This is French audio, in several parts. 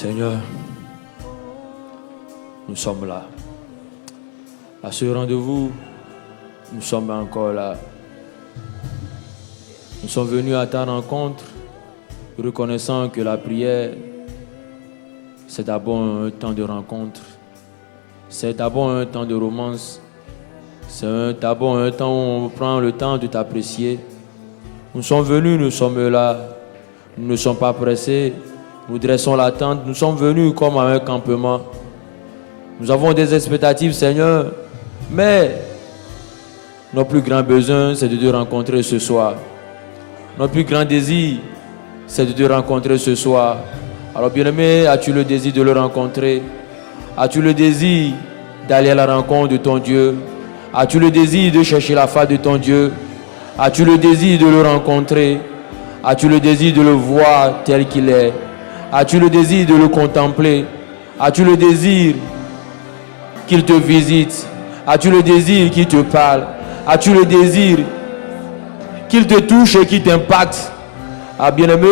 Seigneur, nous sommes là. À ce rendez-vous, nous sommes encore là. Nous sommes venus à ta rencontre, reconnaissant que la prière, c'est d'abord un temps de rencontre. C'est d'abord un temps de romance. C'est d'abord un temps où on prend le temps de t'apprécier. Nous sommes venus, nous sommes là. Nous ne sommes pas pressés. Nous dressons la tente. Nous sommes venus comme à un campement. Nous avons des expectatives, Seigneur. Mais notre plus grand besoin, c'est de te rencontrer ce soir. Notre plus grand désir, c'est de te rencontrer ce soir. Alors, bien-aimé, as-tu le désir de le rencontrer? As-tu le désir d'aller à la rencontre de ton Dieu? As-tu le désir de chercher la face de ton Dieu? As-tu le désir de le rencontrer? As-tu le désir de le voir tel qu'il est? As-tu le désir de le contempler? As-tu le désir qu'il te visite? As-tu le désir qu'il te parle? As-tu le désir qu'il te touche et qu'il t'impacte? Ah, bien-aimé,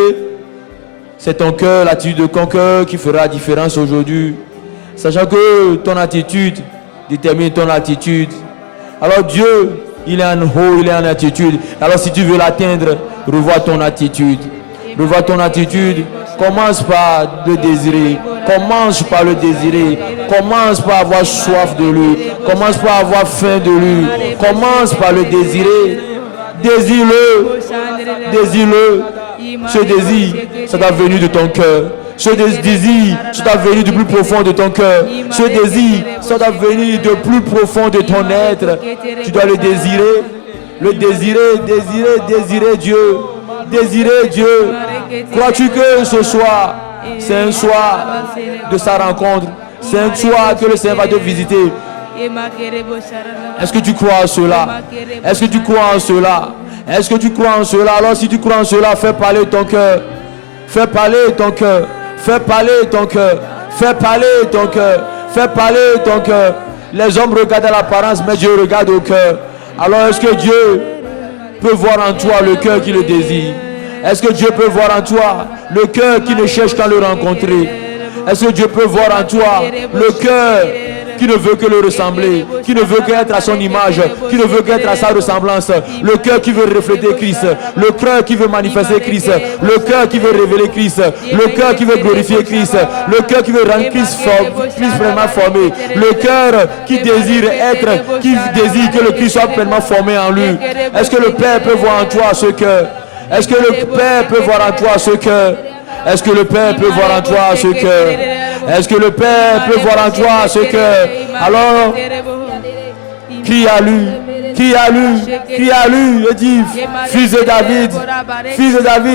c'est ton cœur, l'attitude de ton cœur qui fera la différence aujourd'hui. Sachant que ton attitude détermine ton attitude. Alors Dieu, il est en haut, il est en attitude. Alors si tu veux l'atteindre, revois ton attitude. Revois ton attitude. Commence par le désirer. Commence par le désirer. Commence par avoir soif de lui. Commence par avoir faim de lui. Commence par le désirer. Désire-le. Désire-le. Ce désir, ça doit venir de ton cœur. Ce désir, ça doit venir du plus profond de ton cœur. Ce désir, ça doit venir du plus profond de ton être. Tu dois le désirer. Le désirer, désirer, désirer Dieu. Désirer Dieu. Crois-tu que ce soir, c'est un soir de sa rencontre? C'est un soir que le Seigneur va te visiter. Est-ce que tu crois en cela? Est-ce que tu crois en cela? Est-ce que tu crois en cela? Alors si tu crois en cela, fais parler ton cœur. Fais parler ton cœur. Fais parler ton cœur. Fais parler ton cœur. Fais parler ton cœur. Les hommes regardent à l'apparence, mais Dieu regarde au cœur. Alors est-ce que Dieu peut voir en toi le cœur qui le désire? Est-ce que Dieu peut voir en toi le cœur qui ne cherche qu'à le rencontrer? Est-ce que Dieu peut voir en toi le cœur qui ne veut que le ressembler, qui ne veut qu'être à son image, qui ne veut qu'être à sa ressemblance, le cœur qui veut refléter Christ, le cœur qui veut manifester Christ, le cœur qui veut révéler Christ, le cœur qui veut glorifier Christ, le cœur qui veut rendre Christ pleinement formé, le cœur qui désire être, qui désire que le Christ soit pleinement formé en lui. Est-ce que le Père peut voir en toi ce cœur? Est-ce que le Père peut voir en toi ce cœur? Est-ce que le Père peut voir en toi ce cœur? Est-ce que le Père peut voir en toi ce cœur? Alors, qui a lu? Qui a lu? Qui a lu? Et dit, fils de David,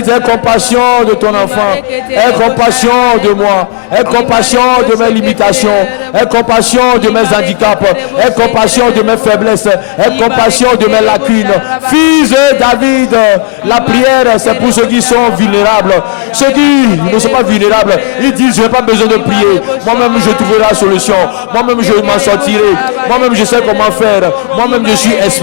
aie compassion de ton enfant, aie compassion de moi, aie compassion de mes limitations, aie compassion de mes handicaps, aie compassion de mes faiblesses, aie compassion de mes lacunes. Fils de David, la prière, c'est pour ceux qui sont vulnérables. Ceux qui ne sont pas vulnérables, ils disent, je n'ai pas besoin de prier. Moi-même, je trouverai la solution. Moi-même, je m'en sortirai. Moi-même, je sais comment faire. Moi-même, je suis expert.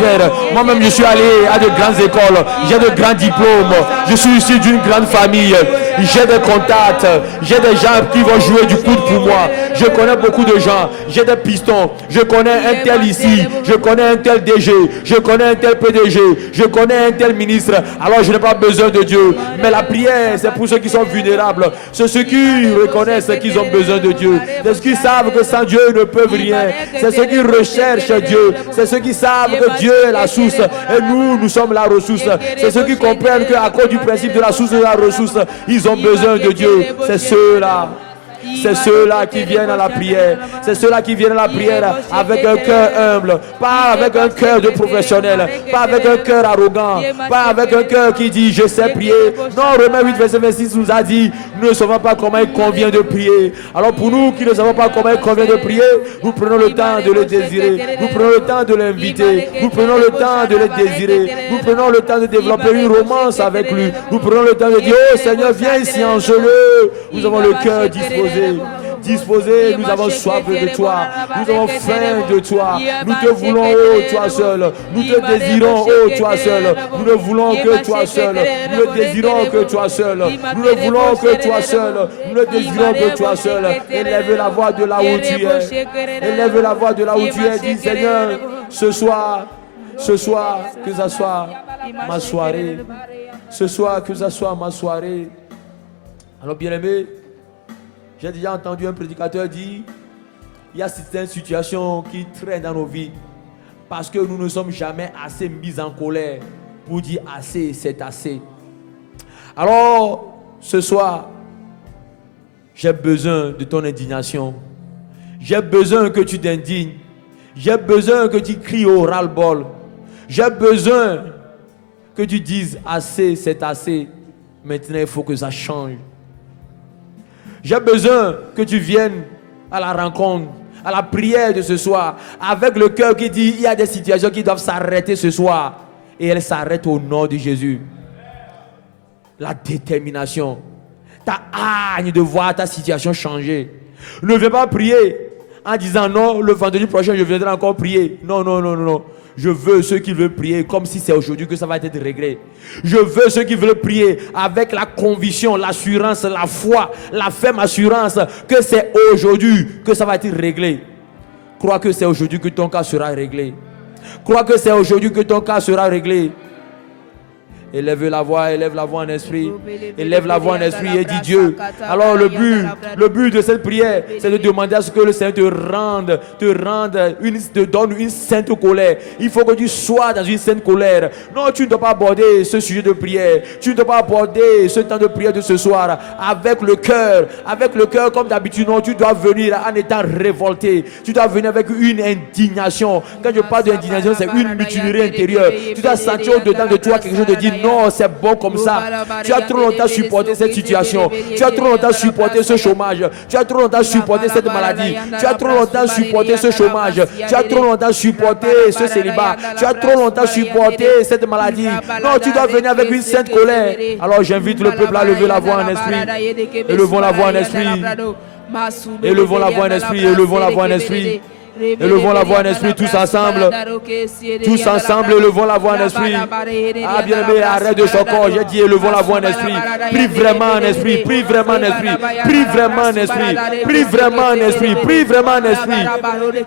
Moi-même, je suis allé à de grandes écoles. J'ai de grands diplômes. Je suis issu d'une grande famille. J'ai des contacts. J'ai des gens qui vont jouer du coude pour moi. Je connais beaucoup de gens. J'ai des pistons. Je connais un tel ici. Je connais un tel DG. Je connais un tel PDG. Je connais un tel ministre. Alors, je n'ai pas besoin de Dieu. Mais la prière, c'est pour ceux qui sont vulnérables. C'est ceux qui reconnaissent qu'ils ont besoin de Dieu. C'est ceux qui savent que sans Dieu, ils ne peuvent rien. C'est ceux qui recherchent Dieu. C'est ceux qui savent que Dieu est la source et nous sommes la ressource. C'est ceux qui comprennent qu'à cause du principe de la source et de la ressource, ils ont besoin de Dieu. C'est ceux-là. C'est ceux-là qui viennent à la prière. C'est ceux-là qui viennent à la prière avec un cœur humble, pas avec un cœur de professionnel, pas avec un cœur arrogant, pas avec un cœur qui dit je sais prier. Non, Romains 8 verset 26 nous a dit nous ne savons pas comment il convient de prier. Alors pour nous qui ne savons pas comment il convient de prier, nous prenons le temps de le désirer, nous prenons le temps de l'inviter, nous prenons le temps de le désirer, nous prenons le temps de développer une romance avec lui, nous prenons le temps de dire oh Seigneur viens ici en jeu. Nous avons le cœur disposé. disposés, nous avons soif de toi, nous avons faim de toi, nous te voulons, oh toi seul, nous te désirons, oh toi seul, nous ne voulons que toi seul, nous ne désirons que toi seul, nous ne voulons que toi seul, nous ne désirons que toi seul. Élève la voix de là où tu es, élève la voix de là où tu es, dis Seigneur, ce soir, que ça soit ma soirée, ce soir, que ça soit ma soirée. Alors bien aimé, j'ai déjà entendu un prédicateur dire, il y a certaines situations qui traînent dans nos vies parce que nous ne sommes jamais assez mis en colère pour dire assez, c'est assez. Alors, ce soir, j'ai besoin de ton indignation. J'ai besoin que tu t'indignes. J'ai besoin que tu cries au ras-le-bol. J'ai besoin que tu dises assez, c'est assez. Maintenant, il faut que ça change. J'ai besoin que tu viennes à la rencontre, à la prière de ce soir, avec le cœur qui dit, il y a des situations qui doivent s'arrêter ce soir. Et elles s'arrêtent au nom de Jésus. La détermination. Ta hargne de voir ta situation changer. Ne viens pas prier en disant non, le vendredi prochain je viendrai encore prier. Non, non, non, non. Je veux ceux qui veulent prier comme si c'est aujourd'hui que ça va être réglé. Je veux ceux qui veulent prier avec la conviction, l'assurance, la foi, la ferme assurance que c'est aujourd'hui que ça va être réglé. Crois que c'est aujourd'hui que ton cas sera réglé. Crois que c'est aujourd'hui que ton cas sera réglé. Élève la voix en esprit. Élève la voix en esprit et dis Dieu. Alors le but de cette prière, c'est de demander à ce que le Seigneur te donne une sainte colère. Il faut que tu sois dans une sainte colère. Non, tu ne dois pas aborder ce sujet de prière. Tu ne dois pas aborder ce temps de prière de ce soir avec le cœur. Avec le cœur comme d'habitude. Non, tu dois venir en étant révolté. Tu dois venir avec une indignation. Quand je parle d'indignation, c'est une mutinerie intérieure. Tu dois sentir au-dedans de toi quelque chose de dire non, c'est bon comme ça. Tu as trop longtemps supporté cette situation. Tu as trop longtemps supporté ce chômage. Tu as trop longtemps supporté cette maladie. Tu as trop longtemps supporté ce chômage. Tu as trop longtemps supporté ce célibat. Tu as trop longtemps supporté cette maladie. Non, tu dois venir avec une sainte colère. Alors j'invite le peuple à lever la voix en esprit. Élevons la voix en esprit. Élevons la voix en esprit. Élevons la voix en esprit. Élevons la voix en esprit tous ensemble. Tous ensemble, élevons la voix en esprit. Ah bien aimé, arrête de choquer. J'ai dit élevons la voix en esprit. Prie vraiment en esprit. Prie vraiment en esprit. Prie vraiment en esprit. Prie vraiment en esprit. Prie vraiment en esprit.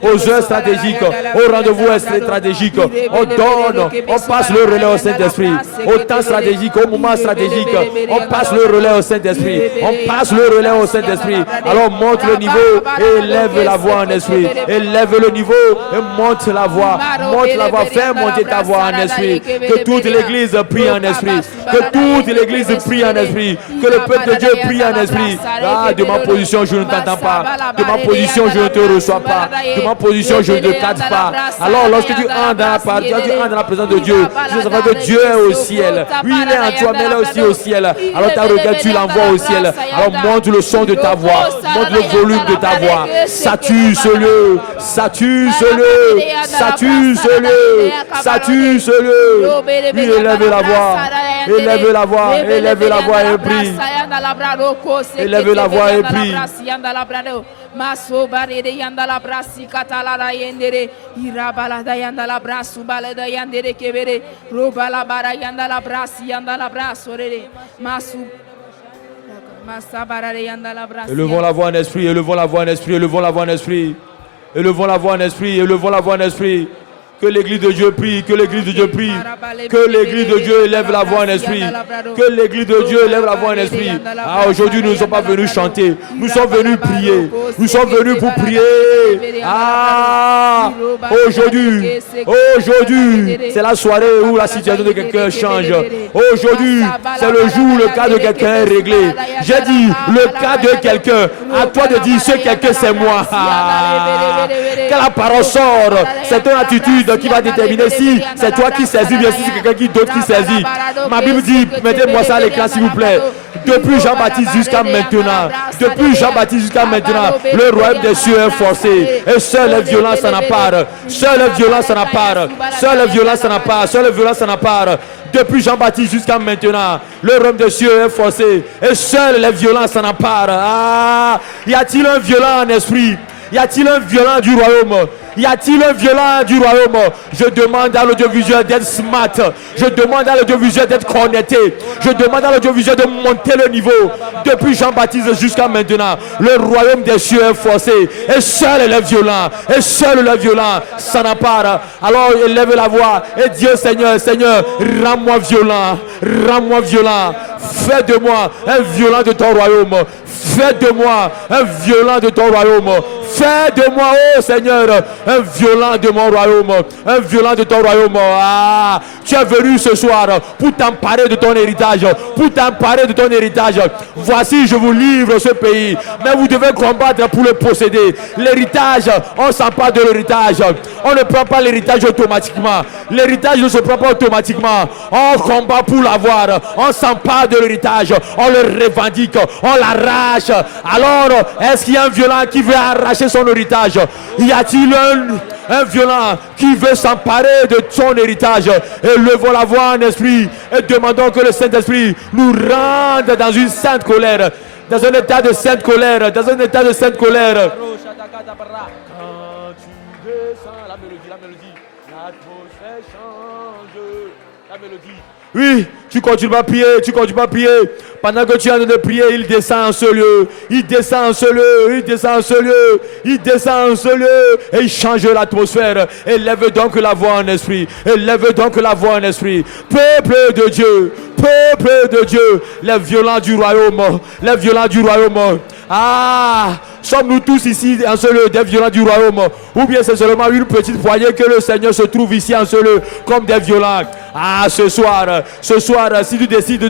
Aux heures stratégiques, au rendez-vous stratégique, on donne, on passe le relais au Saint-Esprit. Au temps stratégique, au moment stratégique, on passe le relais au Saint-Esprit. On passe le relais au Saint-Esprit. Alors monte le niveau et élève la voix en esprit. Élève le niveau et monte la voix. Monte la voix, fais monter ta voix en esprit. Que toute l'église prie en esprit. Que toute l'église prie en esprit. Que le peuple de Dieu prie en esprit. Ah, de ma position, je ne t'entends pas. De ma position, je ne te reçois pas. De ma position, je ne te cadre pas. Alors, lorsque tu entres dans la partie, tu entres dans la présence de Dieu, tu sais que Dieu est au ciel. Oui, il est en toi, mais il est aussi au ciel. Alors, ta regard, tu l'envoies au ciel. Alors, monte le son de ta voix. Monte le volume de ta voix. Sature ce lieu. Sature ce lieu. Sature ce lieu. Sature ce lieu. Oui, élève la voix. Élève la voix. Élève la voix et prie. Élève la voix et prie. Maso barede yanda la brasi katala la yendere irabala da yanda la brasu bale da yandere kebere robala bara yanda la brasi yanda la braso rede masu masa barade yanda la brasi. Élevons la voix en esprit, élevons la voix en esprit, élevons la voix en esprit. Élevons la voix en esprit, élevons la voix en esprit. Que l'église de Dieu prie, que l'église de Dieu prie, que l'église de Dieu élève la voix en esprit, que l'église de Dieu élève la voix en esprit. Ah, aujourd'hui, nous ne sommes pas venus chanter, nous sommes venus prier, nous sommes venus pour prier. Ah, aujourd'hui, c'est la soirée où la situation de quelqu'un change. Aujourd'hui, c'est le jour où le cas de quelqu'un est réglé. J'ai dit, le cas de quelqu'un, à toi de dire, ce quelqu'un c'est moi. Ah, quand la parole sort, c'est une attitude qui va déterminer si c'est toi qui saisis, bien si c'est quelqu'un d'autre qui saisit. Ma Bible dit, mettez-moi ça à l'écran s'il vous plaît. Depuis Jean-Baptiste jusqu'à maintenant, depuis Jean-Baptiste jusqu'à maintenant, le royaume des cieux est forcé. Et seule la violence en a part. Seule la violence en a part. Seule la violence en a part. Seule la violence en a part. Depuis Jean-Baptiste jusqu'à maintenant, le royaume des cieux est forcé. Et seuls les violents s'en emparent. Ah, y a-t-il un violent en esprit? Y a-t-il un violent du royaume? Y a-t-il un violent du royaume? Je demande à l'audiovisuel d'être smart. Je demande à l'audiovisuel d'être connecté. Je demande à l'audiovisuel de monter le niveau. Depuis Jean-Baptiste jusqu'à maintenant, le royaume des cieux est forcé. Et seuls les violents, s'en emparent. Alors élève la voix et dis au Seigneur, Seigneur, rends-moi violent. Rends-moi violent. Fais de moi un violent de ton royaume. Fais de moi un violent de ton royaume. Fais de moi, oh Seigneur, un violent de mon royaume. Un violent de ton royaume. Ah, tu es venu ce soir pour t'emparer de ton héritage. Pour t'emparer de ton héritage. Voici, je vous livre ce pays. Mais vous devez combattre pour le posséder. L'héritage, on s'empare de l'héritage. On ne prend pas l'héritage automatiquement. L'héritage ne se prend pas automatiquement. On combat pour l'avoir. On s'empare de l'héritage. On le revendique. On l'arrache. Alors, est-ce qu'il y a un violent qui veut arracher son héritage? Y a-t-il un violent qui veut s'emparer de son héritage? Élevons la voix en esprit et demandons que le Saint-Esprit nous rende dans une sainte colère. Dans un état de sainte colère. Dans un état de sainte colère. Quand tu descends, la mélodie, l'atmosphère change. La mélodie. Oui, tu continues à prier, Pendant que tu es en train de prier, il descend en ce lieu. Il descend en ce lieu. Et il change l'atmosphère. Élève donc la voix en esprit. Peuple de Dieu. Les violents du royaume. Ah, sommes-nous tous ici en ce lieu des violents du royaume? Ou bien c'est seulement une petite poignée que le Seigneur se trouve ici en ce lieu comme des violents? Ah, ce soir, si tu décides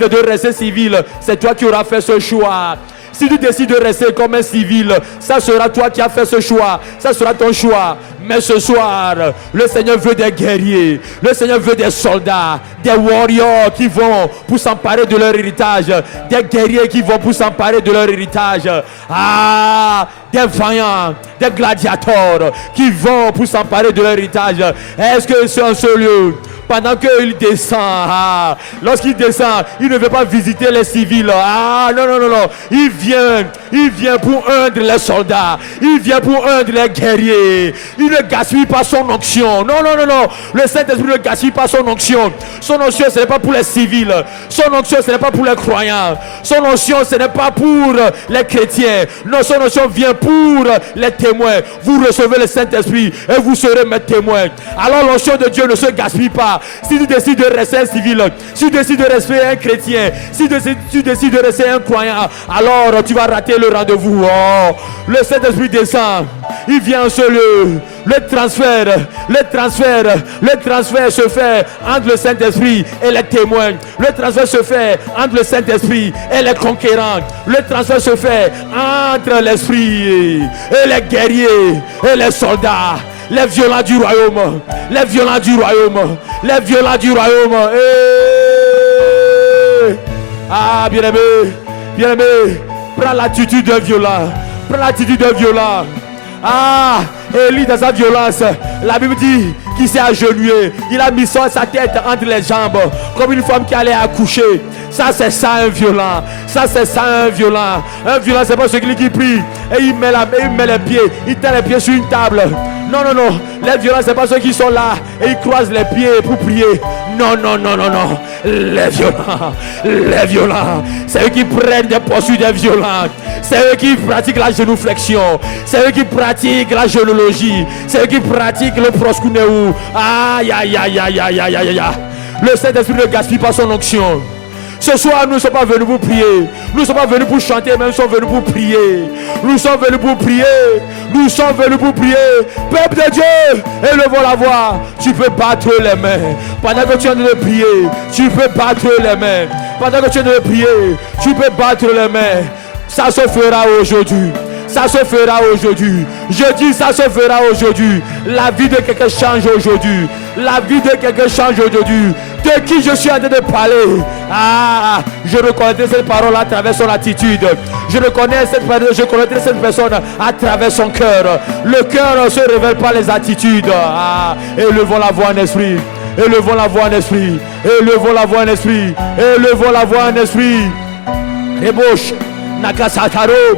de rester civil, c'est toi qui auras fait ce choix. Si tu décides de rester comme un civil, ça sera toi qui as fait ce choix. Ça sera ton choix. Mais ce soir, le Seigneur veut des guerriers. Le Seigneur veut des soldats, des warriors qui vont pour s'emparer de leur héritage. Des guerriers qui vont pour s'emparer de leur héritage. Ah, des vaillants, des gladiateurs qui vont pour s'emparer de leur héritage. Est-ce que c'est en ce lieu? Pendant qu'il descend, lorsqu'il descend, il ne veut pas visiter les civils. Ah, non. Il vient pour ungre les soldats. Il vient pour ungre les guerriers. Il ne gaspille pas son onction. Non. Le Saint-Esprit ne gaspille pas son onction. Son onction, ce n'est pas pour les civils. Son onction, ce n'est pas pour les croyants. Son onction, ce n'est pas pour les chrétiens. Non, son onction vient pour les témoins. Vous recevez le Saint-Esprit et vous serez mes témoins. Alors l'onction de Dieu ne se gaspille pas. Si tu décides de rester un civil, si tu décides de rester un chrétien, si tu décides de rester un croyant, alors tu vas rater le rendez-vous. Oh, le Saint-Esprit descend, il vient en ce lieu. Le transfert se fait entre le Saint-Esprit et les témoins. Le transfert se fait entre le Saint-Esprit et les conquérants. Le transfert se fait entre l'Esprit et les guerriers et les soldats. Les violents du royaume. Ah, bien-aimé, prends l'attitude d'un violent. Ah, Élie dans sa violence, la Bible dit qu'il s'est agenouillé. Il a mis sa tête entre les jambes comme une femme qui allait accoucher. Ça c'est ça un violent. Un violent, c'est pas celui qui prie et il met les pieds, il tient les pieds sur une table. Non. Les violents, c'est pas ceux qui sont là et ils croisent les pieds pour prier. Non. Les violents, c'est eux qui prennent des postures des violents. C'est eux qui pratiquent la génuflexion. C'est eux qui pratiquent la géologie. C'est eux qui pratiquent le proskuneu. Aïe. Le Saint-Esprit ne gaspille pas son onction. Ce soir, nous ne sommes pas venus pour prier. Nous ne sommes pas venus pour chanter, mais nous sommes venus pour prier. Nous sommes venus pour prier. Peuple de Dieu, élevons la voix. Tu peux battre les mains. Pendant que tu es en train de prier, tu peux battre les mains. Ça se fera aujourd'hui. Je dis ça se fera aujourd'hui. La vie de quelqu'un change aujourd'hui. De qui je suis en train de parler? Ah, je reconnais cette parole à travers son attitude. Je reconnais cette personne à travers son cœur. Le cœur ne se révèle pas les attitudes. Ah, élevons la voix en esprit. Élevons la voix en esprit. Élevons la voix en esprit. Élevons la voix en esprit. Rebosh. Nakasataro.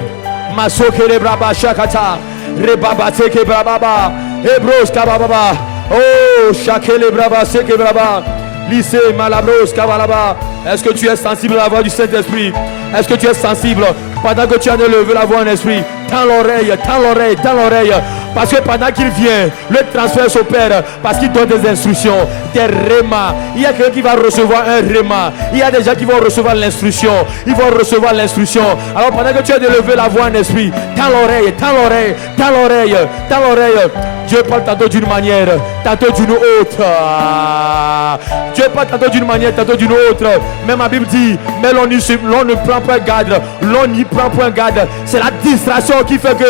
Masoke Rebraba Shakata. Rebaba Seke Brababa. Ebros Kababa. Oh, Shakele Braba Seke Braba. Lycée Malabros Kabalaba. Est-ce que tu es sensible à la voix du Saint-Esprit? Est-ce que tu es sensible pendant que tu as levé la voix en esprit? Tends l'oreille, tends l'oreille, tends l'oreille. Parce que pendant qu'il vient, le transfert s'opère. Parce qu'il donne des instructions, des rémas. Il y a quelqu'un qui va recevoir un réma. Il y a des gens qui vont recevoir l'instruction. Ils vont recevoir l'instruction. Alors pendant que tu as levé la voix en esprit, tends l'oreille, tends l'oreille, tends l'oreille, tends l'oreille. Dieu parle tantôt d'une manière, tantôt d'une autre. Dieu parle tantôt d'une manière, tantôt d'une autre. Mais ma Bible dit, mais l'on ne prend pas garde. L'on n'y prend point garde. C'est la distraction qui fait que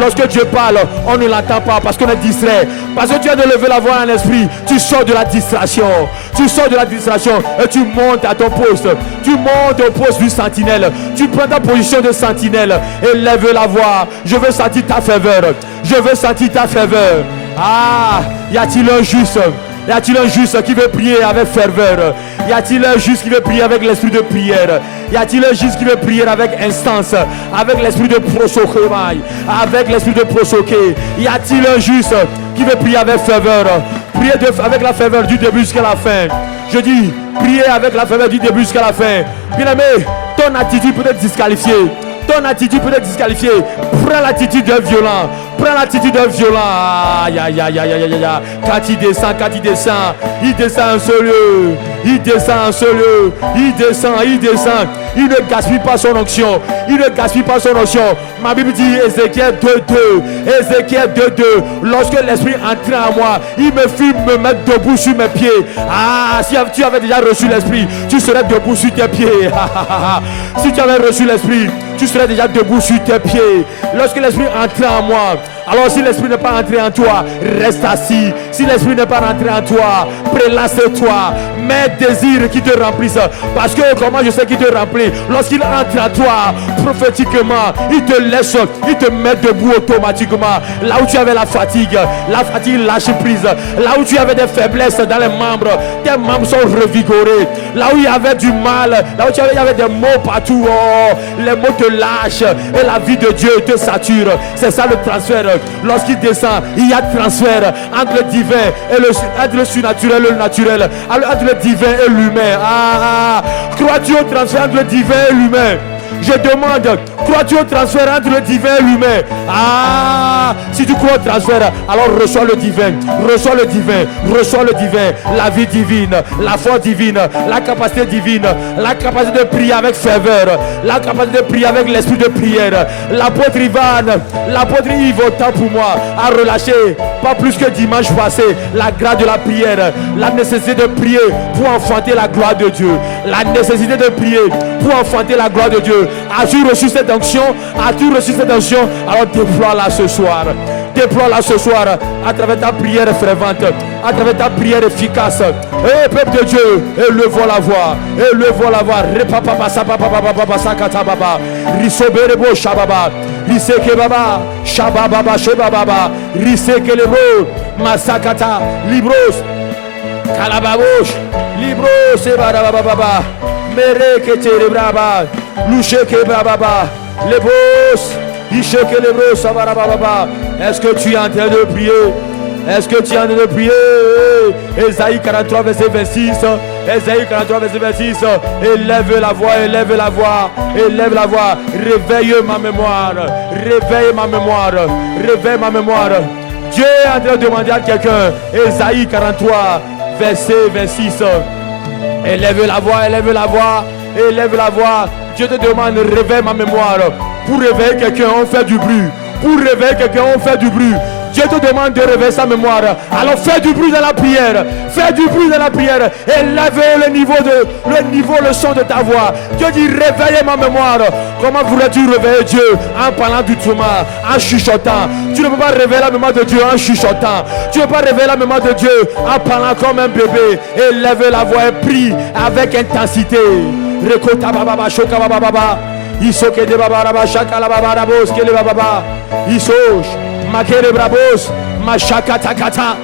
lorsque Dieu parle, on ne l'entend pas parce qu'on est distrait. Parce que tu as de lever la voix en esprit, tu sors de la distraction. Tu sors de la distraction et tu montes à ton poste. Tu montes au poste du sentinelle. Tu prends ta position de sentinelle et lève la voix. Je veux sentir ta faveur. Je veux sentir ta faveur. Ah, y a-t-il un juste? Y a-t-il un juste qui veut prier avec ferveur? Y a-t-il un juste qui veut prier avec l'esprit de prière? Y a-t-il un juste qui veut prier avec instance, avec l'esprit de prosoké, avec l'esprit de prosoké? Y a-t-il un juste qui veut prier avec ferveur? Prier avec la ferveur du début jusqu'à la fin. Je dis, prier avec la ferveur du début jusqu'à la fin. Bien aimé, ton attitude peut être disqualifiée. Ton attitude peut être disqualifiée. Prends l'attitude d'un violent. Prends l'attitude d'un violent. Aïe, aïe, aïe, aïe, aïe, aïe. Quand il descend, il descend en ce lieu. Il descend en ce lieu. Il descend. Il ne gaspille pas son onction. Il ne gaspille pas son onction. Ma Bible dit, Ézéchiel 2:2. Ézéchiel 2:2. Lorsque l'esprit entrait en moi, il me fit me mettre debout sur mes pieds. Ah, si tu avais déjà reçu l'esprit, tu serais debout sur tes pieds. Si tu avais reçu l'esprit, tu serais déjà debout sur tes pieds. Lorsque l'esprit entrait en moi, alors si l'esprit n'est pas entré en toi, reste assis. Si l'esprit n'est pas rentré en toi, prélasse-toi. Mets désir qui te remplisse. Parce que comment je sais qu'il te remplit? Lorsqu'il entre en toi, prophétiquement, il te laisse, il te met debout automatiquement. Là où tu avais la fatigue lâche prise. Là où tu avais des faiblesses dans les membres, tes membres sont revigorés. Là où il y avait du mal, là où il y avait des maux partout, oh, les maux te lâchent et la vie de Dieu te sature. C'est ça le transfert. Lorsqu'il descend, il y a transfert entre le divin et entre le surnaturel et le naturel, entre le divin et l'humain. Crois-tu au transfert entre le divin et l'humain? Je demande, crois-tu au transfert entre le divin et l'humain? Si tu crois au transfert, alors reçois le divin, reçois le divin, reçois le divin, la vie divine, la foi divine, la capacité divine, la capacité de prier avec ferveur, la capacité de prier avec l'esprit de prière. L'apôtre Yves, autant pour moi, a relâché, pas plus que dimanche passé, la grâce de la prière, la nécessité de prier pour enfanter la gloire de Dieu, la nécessité de prier pour enfanter la gloire de Dieu. As-tu reçu cette onction? As-tu reçu cette onction? Alors déploie-la ce soir. Déploie-la ce soir à travers ta prière fervente, à travers ta prière efficace. Et peuple de Dieu, élevons la voix, élevons la voix. Repapapa sapapapa sakatababa. Risoberebo shababa. Riseke baba, shababa shebaba. Riseke lebo, masakata, libros, kalababosh, libros ebarababa. Mereke terebraba, loucheke brababa, lebos. Est-ce que tu es en train de prier? Est-ce que tu es en train de prier? Ésaïe 43 verset 26. Ésaïe 43 verset 26. Élève la voix, élève la voix, élève la voix. Réveille ma mémoire, réveille ma mémoire, réveille ma mémoire. Dieu est en train de demander à quelqu'un. Ésaïe 43 verset 26. Élève la voix, élève la voix, élève la voix. Dieu te demande, réveille ma mémoire. Pour réveiller quelqu'un, on fait du bruit. Pour réveiller quelqu'un, on fait du bruit. Dieu te demande de réveiller sa mémoire. Alors fais du bruit dans la prière. Fais du bruit dans la prière. Élève le son de ta voix. Dieu dit, réveillez ma mémoire. Comment voudrais-tu réveiller Dieu? En parlant doucement, en chuchotant. Tu ne peux pas réveiller la mémoire de Dieu en chuchotant. Tu ne peux pas réveiller la mémoire de Dieu en parlant comme un bébé. Élève la voix et prie avec intensité. Rekota baba shoka baba. Isoke de baba raba shaka la baba rabos kele baba. Isosh makere brabos mashaka takata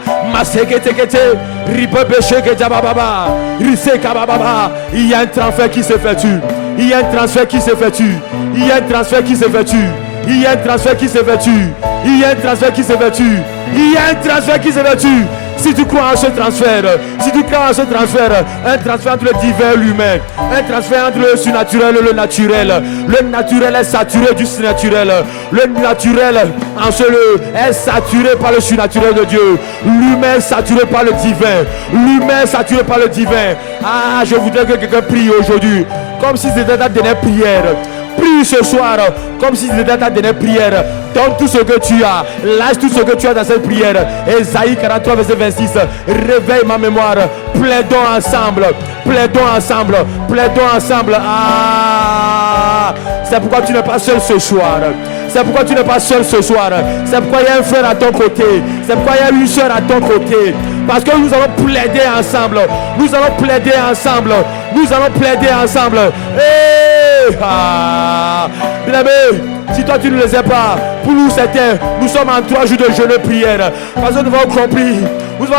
Il y a un transfert qui s'effectue. Il y a un transfert qui s'effectue. Il y a un transfert qui s'effectue. Il y a un transfert qui s'effectue. Il y a un transfert qui s'effectue. Il y a un transfert qui s'effectue. Si tu crois en ce transfert, si tu crois en ce transfert, un transfert entre le divin et l'humain, un transfert entre le surnaturel et le naturel. Le naturel est saturé du surnaturel. Le naturel en ce lieu est saturé par le surnaturel de Dieu. L'humain est saturé par le divin. L'humain est saturé par le divin. Ah, je voudrais que quelqu'un prie aujourd'hui, comme si c'était ta dernière prière. Prie ce soir comme si c'était ta dernière prière. Donne tout ce que tu as. Lâche tout ce que tu as dans cette prière. Ésaïe 43 verset 26. Réveille ma mémoire. Plaidons ensemble. Plaidons ensemble. Plaidons ensemble. Ah, c'est pourquoi tu n'es pas seul ce soir. C'est pourquoi tu n'es pas seul ce soir. C'est pourquoi il y a un frère à ton côté. C'est pourquoi il y a une soeur à ton côté. Parce que nous allons plaider ensemble. Nous allons plaider ensemble. Nous allons plaider ensemble. Hey, ah, bien aimé, si toi tu ne le sais pas, pour nous c'était, nous sommes en 3 jours de jeûne et prière. Parce que nous avons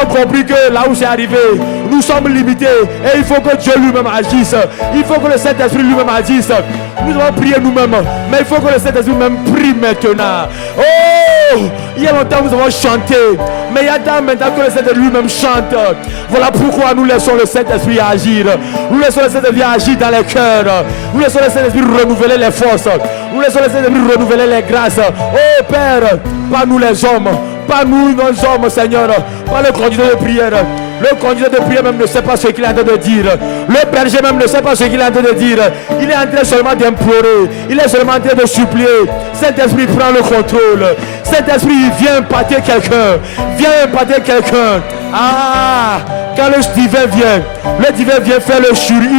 compris que là où c'est arrivé, nous sommes limités. Et il faut que Dieu lui-même agisse. Il faut que le Saint-Esprit lui-même agisse. Nous allons prier nous-mêmes. Mais il faut que le Saint-Esprit lui-même prie maintenant. Oh, il y a longtemps nous avons chanté. Mais il y a temps maintenant que le Saint-Esprit lui-même chante. Voilà pourquoi nous laissons le Saint-Esprit agir. Nous laissons le Saint-Esprit agir dans les cœurs. Nous laissons le Saint-Esprit renouveler les forces. Nous laissons le Saint-Esprit renouveler les grâces. Oh Père, pas nous les hommes. Pas nous, nos hommes, Seigneur. Pas le conducteur de prière. Le conducteur de prière même ne sait pas ce qu'il est en train de dire. Le berger même ne sait pas ce qu'il est en train de dire. Il est en train seulement d'implorer. Il est seulement en train de supplier. Saint-Esprit prend le contrôle. Saint-Esprit vient impacter quelqu'un. Viens impacter quelqu'un. Ah, quand le divin vient faire une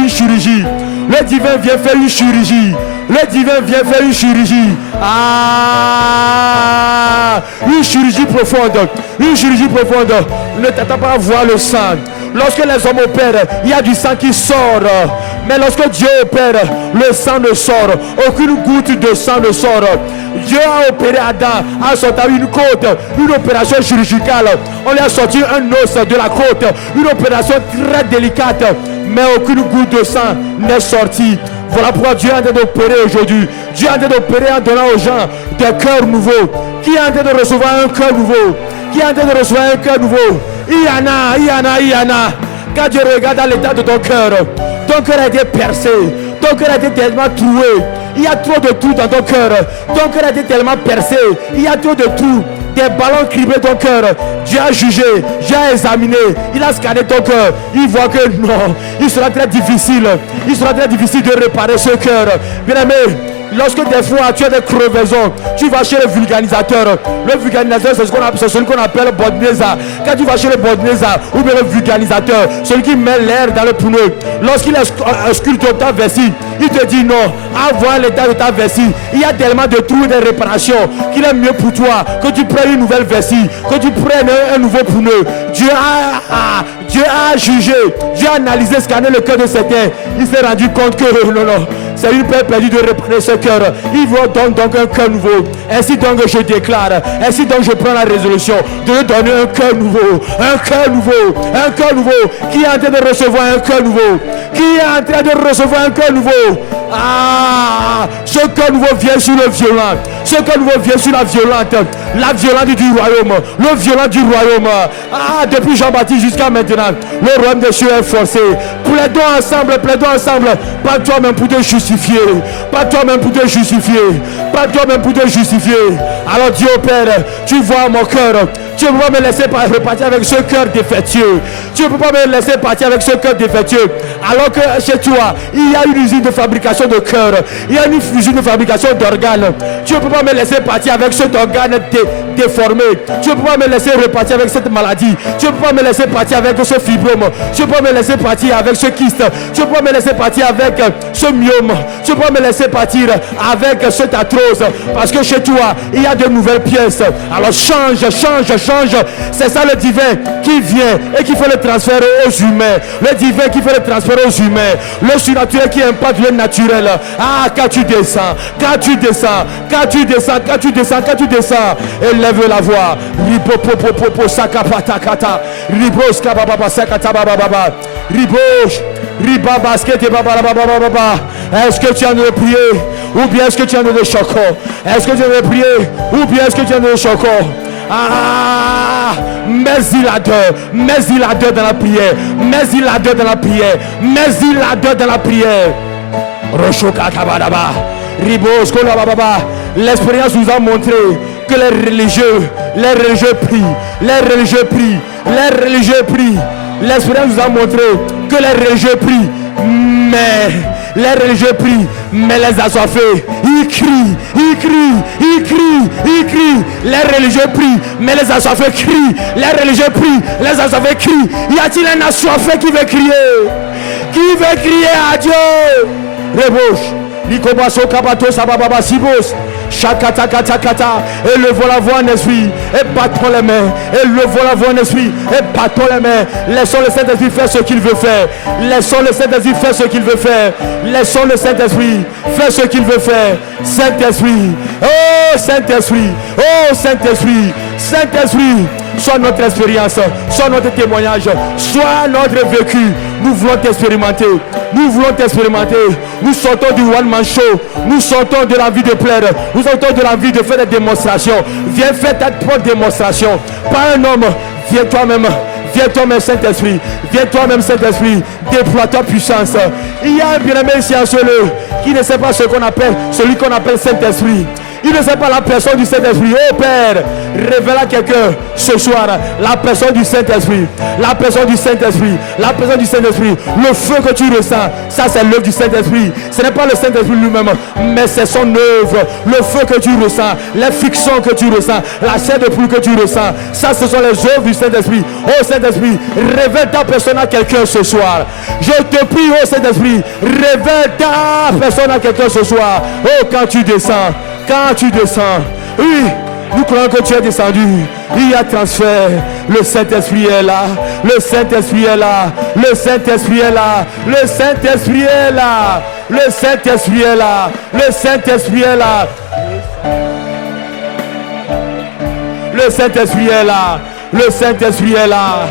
chirurgie. Le divin vient faire une chirurgie. Le divin vient faire une chirurgie. Ah, une chirurgie profonde. Une chirurgie profonde. Ne t'attends pas à voir le sang. Lorsque les hommes opèrent, il y a du sang qui sort. Mais lorsque Dieu opère, le sang ne sort. Aucune goutte de sang ne sort. Dieu a opéré Adam en sortant une côte, une opération chirurgicale. On lui a sorti un os de la côte, une opération très délicate. Mais aucune goutte de sang n'est sortie. Voilà pourquoi Dieu est en train d'opérer aujourd'hui. Dieu est en train d'opérer en donnant aux gens des cœurs nouveaux. Qui est en train de recevoir un cœur nouveau? Qui est en train de recevoir un cœur nouveau? Il y en a. Quand Dieu regarde dans l'état de ton cœur a été percé. Ton cœur a été tellement troué. Il y a trop de trous dans ton cœur. Ton cœur a été tellement percé. Il y a trop de trous. Des ballons criblés ton cœur. Dieu a jugé, Dieu a examiné, il a scanné ton cœur. Il voit que non, il sera très difficile de réparer ce cœur. Bien aimé, lorsque des fois tu as des crevaisons, tu vas chez le vulganisateur. Le vulganisateur, c'est celui qu'on appelle Bodneza. Quand tu vas chez le Bodneza ou bien le vulganisateur, celui qui met l'air dans le pneu, lorsqu'il ausculte ta vessie, il te dit non, à voir l'état de ta vessie, il y a tellement de trous de réparation qu'il est mieux pour toi que tu prennes une nouvelle vessie, que tu prennes un nouveau pneu. Dieu a jugé, Dieu a analysé, scanné le cœur de certains. Il s'est rendu compte que non, c'est une paix perdue de réparer ce cœur. Il veut donc un cœur nouveau. Ainsi donc je déclare, ainsi donc je prends la résolution de lui donner un cœur nouveau, un cœur nouveau, un cœur nouveau. Qui est en train de recevoir un cœur nouveau? Qui est en train de recevoir un cœur nouveau? Ah, ce cœur nouveau vient sur le violent. Ce cœur nouveau vient sur la violente du royaume. Le violent du royaume. Ah, depuis Jean-Baptiste jusqu'à maintenant, le royaume des cieux est forcé. Plaidons ensemble. Pas toi-même pour te justifier. Pas toi-même pour te justifier. Pas toi-même pour te justifier. Alors Dieu Père, tu vois mon cœur. Tu ne peux pas me laisser repartir avec ce cœur défectueux. Tu ne peux pas me laisser partir avec ce cœur défectueux. Alors que chez toi, il y a une usine de fabrication de cœur. Il y a une usine de fabrication d'organes. Tu ne peux pas me laisser partir avec cet organe déformé. Tu ne peux pas me laisser repartir avec cette maladie. Tu ne peux pas me laisser partir avec ce fibrome. Tu ne peux pas me laisser partir avec ce kyste. Tu ne peux pas me laisser partir avec ce myome. Tu ne peux pas me laisser partir avec cette arthrose. Parce que chez toi, il y a de nouvelles pièces. Alors change change. C'est ça le divin qui vient et qui fait le transfert aux humains. Le divin qui fait le transfert aux humains. Le surnaturel qui impacte le naturel. Ah, quand tu descends, quand tu descends, quand tu descends, quand tu descends, quand tu descends, élève la voix. Ripopopopopo sakapatakata. Ribos kababa sakata baba. Ribos. Riba basket et baba baba baba. Est-ce que tu es en train de prier ou bien est-ce que tu es en train de choquer? Est-ce que tu es en train de prier ou bien est-ce que tu es en train de choquer? Ah, mets-y là-dedans, mets-y là-dedans dans la prière, mets-y là-dedans dans la prière, mets-y là-dedans dans la prière. Rochoka kabadaba. Ribos kolababa. L'expérience nous a montré que les religieux prient, les religieux prient, les religieux prient. L'expérience nous a montré que les religieux prient, mais les religieux prient, mais les assoiffés, ils crient, ils crient, ils crient, ils crient. Les religieux prient, mais les assoiffés crient. Les religieux prient, les assoiffés crient. Y a-t-il un assoiffé qui veut crier? Qui veut crier à Dieu? Rebouche, Nikobaso Kabato Sababa Sibos. Chakata kata kata. Élevons la voix en esprit et battons les mains. Élevons la voix en esprit et battons les mains. Laissons le Saint-Esprit faire ce qu'il veut faire. Laissons le Saint-Esprit faire ce qu'il veut faire. Laissons le Saint-Esprit faire ce qu'il veut faire. Saint-Esprit, oh Saint-Esprit, oh Saint-Esprit, Saint-Esprit, soit notre expérience, soit notre témoignage, soit notre vécu. Nous voulons t'expérimenter. Nous voulons t'expérimenter. Nous sortons du one-man show. Nous sortons de l'envie de plaire. Nous sortons de l'envie de faire des démonstrations. Viens faire ta propre démonstration. Pas un homme. Viens toi-même. Viens toi-même, Saint-Esprit. Viens toi-même, Saint-Esprit. Déploie ta puissance. Il y a un bien-aimé ici en solo qui ne sait pas ce qu'on appelle, celui qu'on appelle Saint-Esprit. Il ne sait pas la personne du Saint-Esprit. Oh Père, révèle à quelqu'un ce soir la personne du Saint-Esprit. La personne du Saint-Esprit. La personne du Saint-Esprit. Le feu que tu ressens, ça c'est l'œuvre du Saint-Esprit. Ce n'est pas le Saint-Esprit lui-même, mais c'est son œuvre. Le feu que tu ressens, les frictions que tu ressens, la chair de pluie que tu ressens, ça ce sont les œuvres du Saint-Esprit. Oh Saint-Esprit, révèle ta personne à quelqu'un ce soir. Je te prie, oh Saint-Esprit, révèle ta personne à quelqu'un ce soir. Oh, quand tu descends. Quand tu descends, oui, nous croyons que tu es descendu. Il y a transfert. Le Saint-Esprit est là. Le Saint-Esprit est là. Le Saint-Esprit est là. Le Saint-Esprit est là. Le Saint-Esprit est là. Le Saint-Esprit est là. Le Saint-Esprit est là. Le Saint-Esprit est là.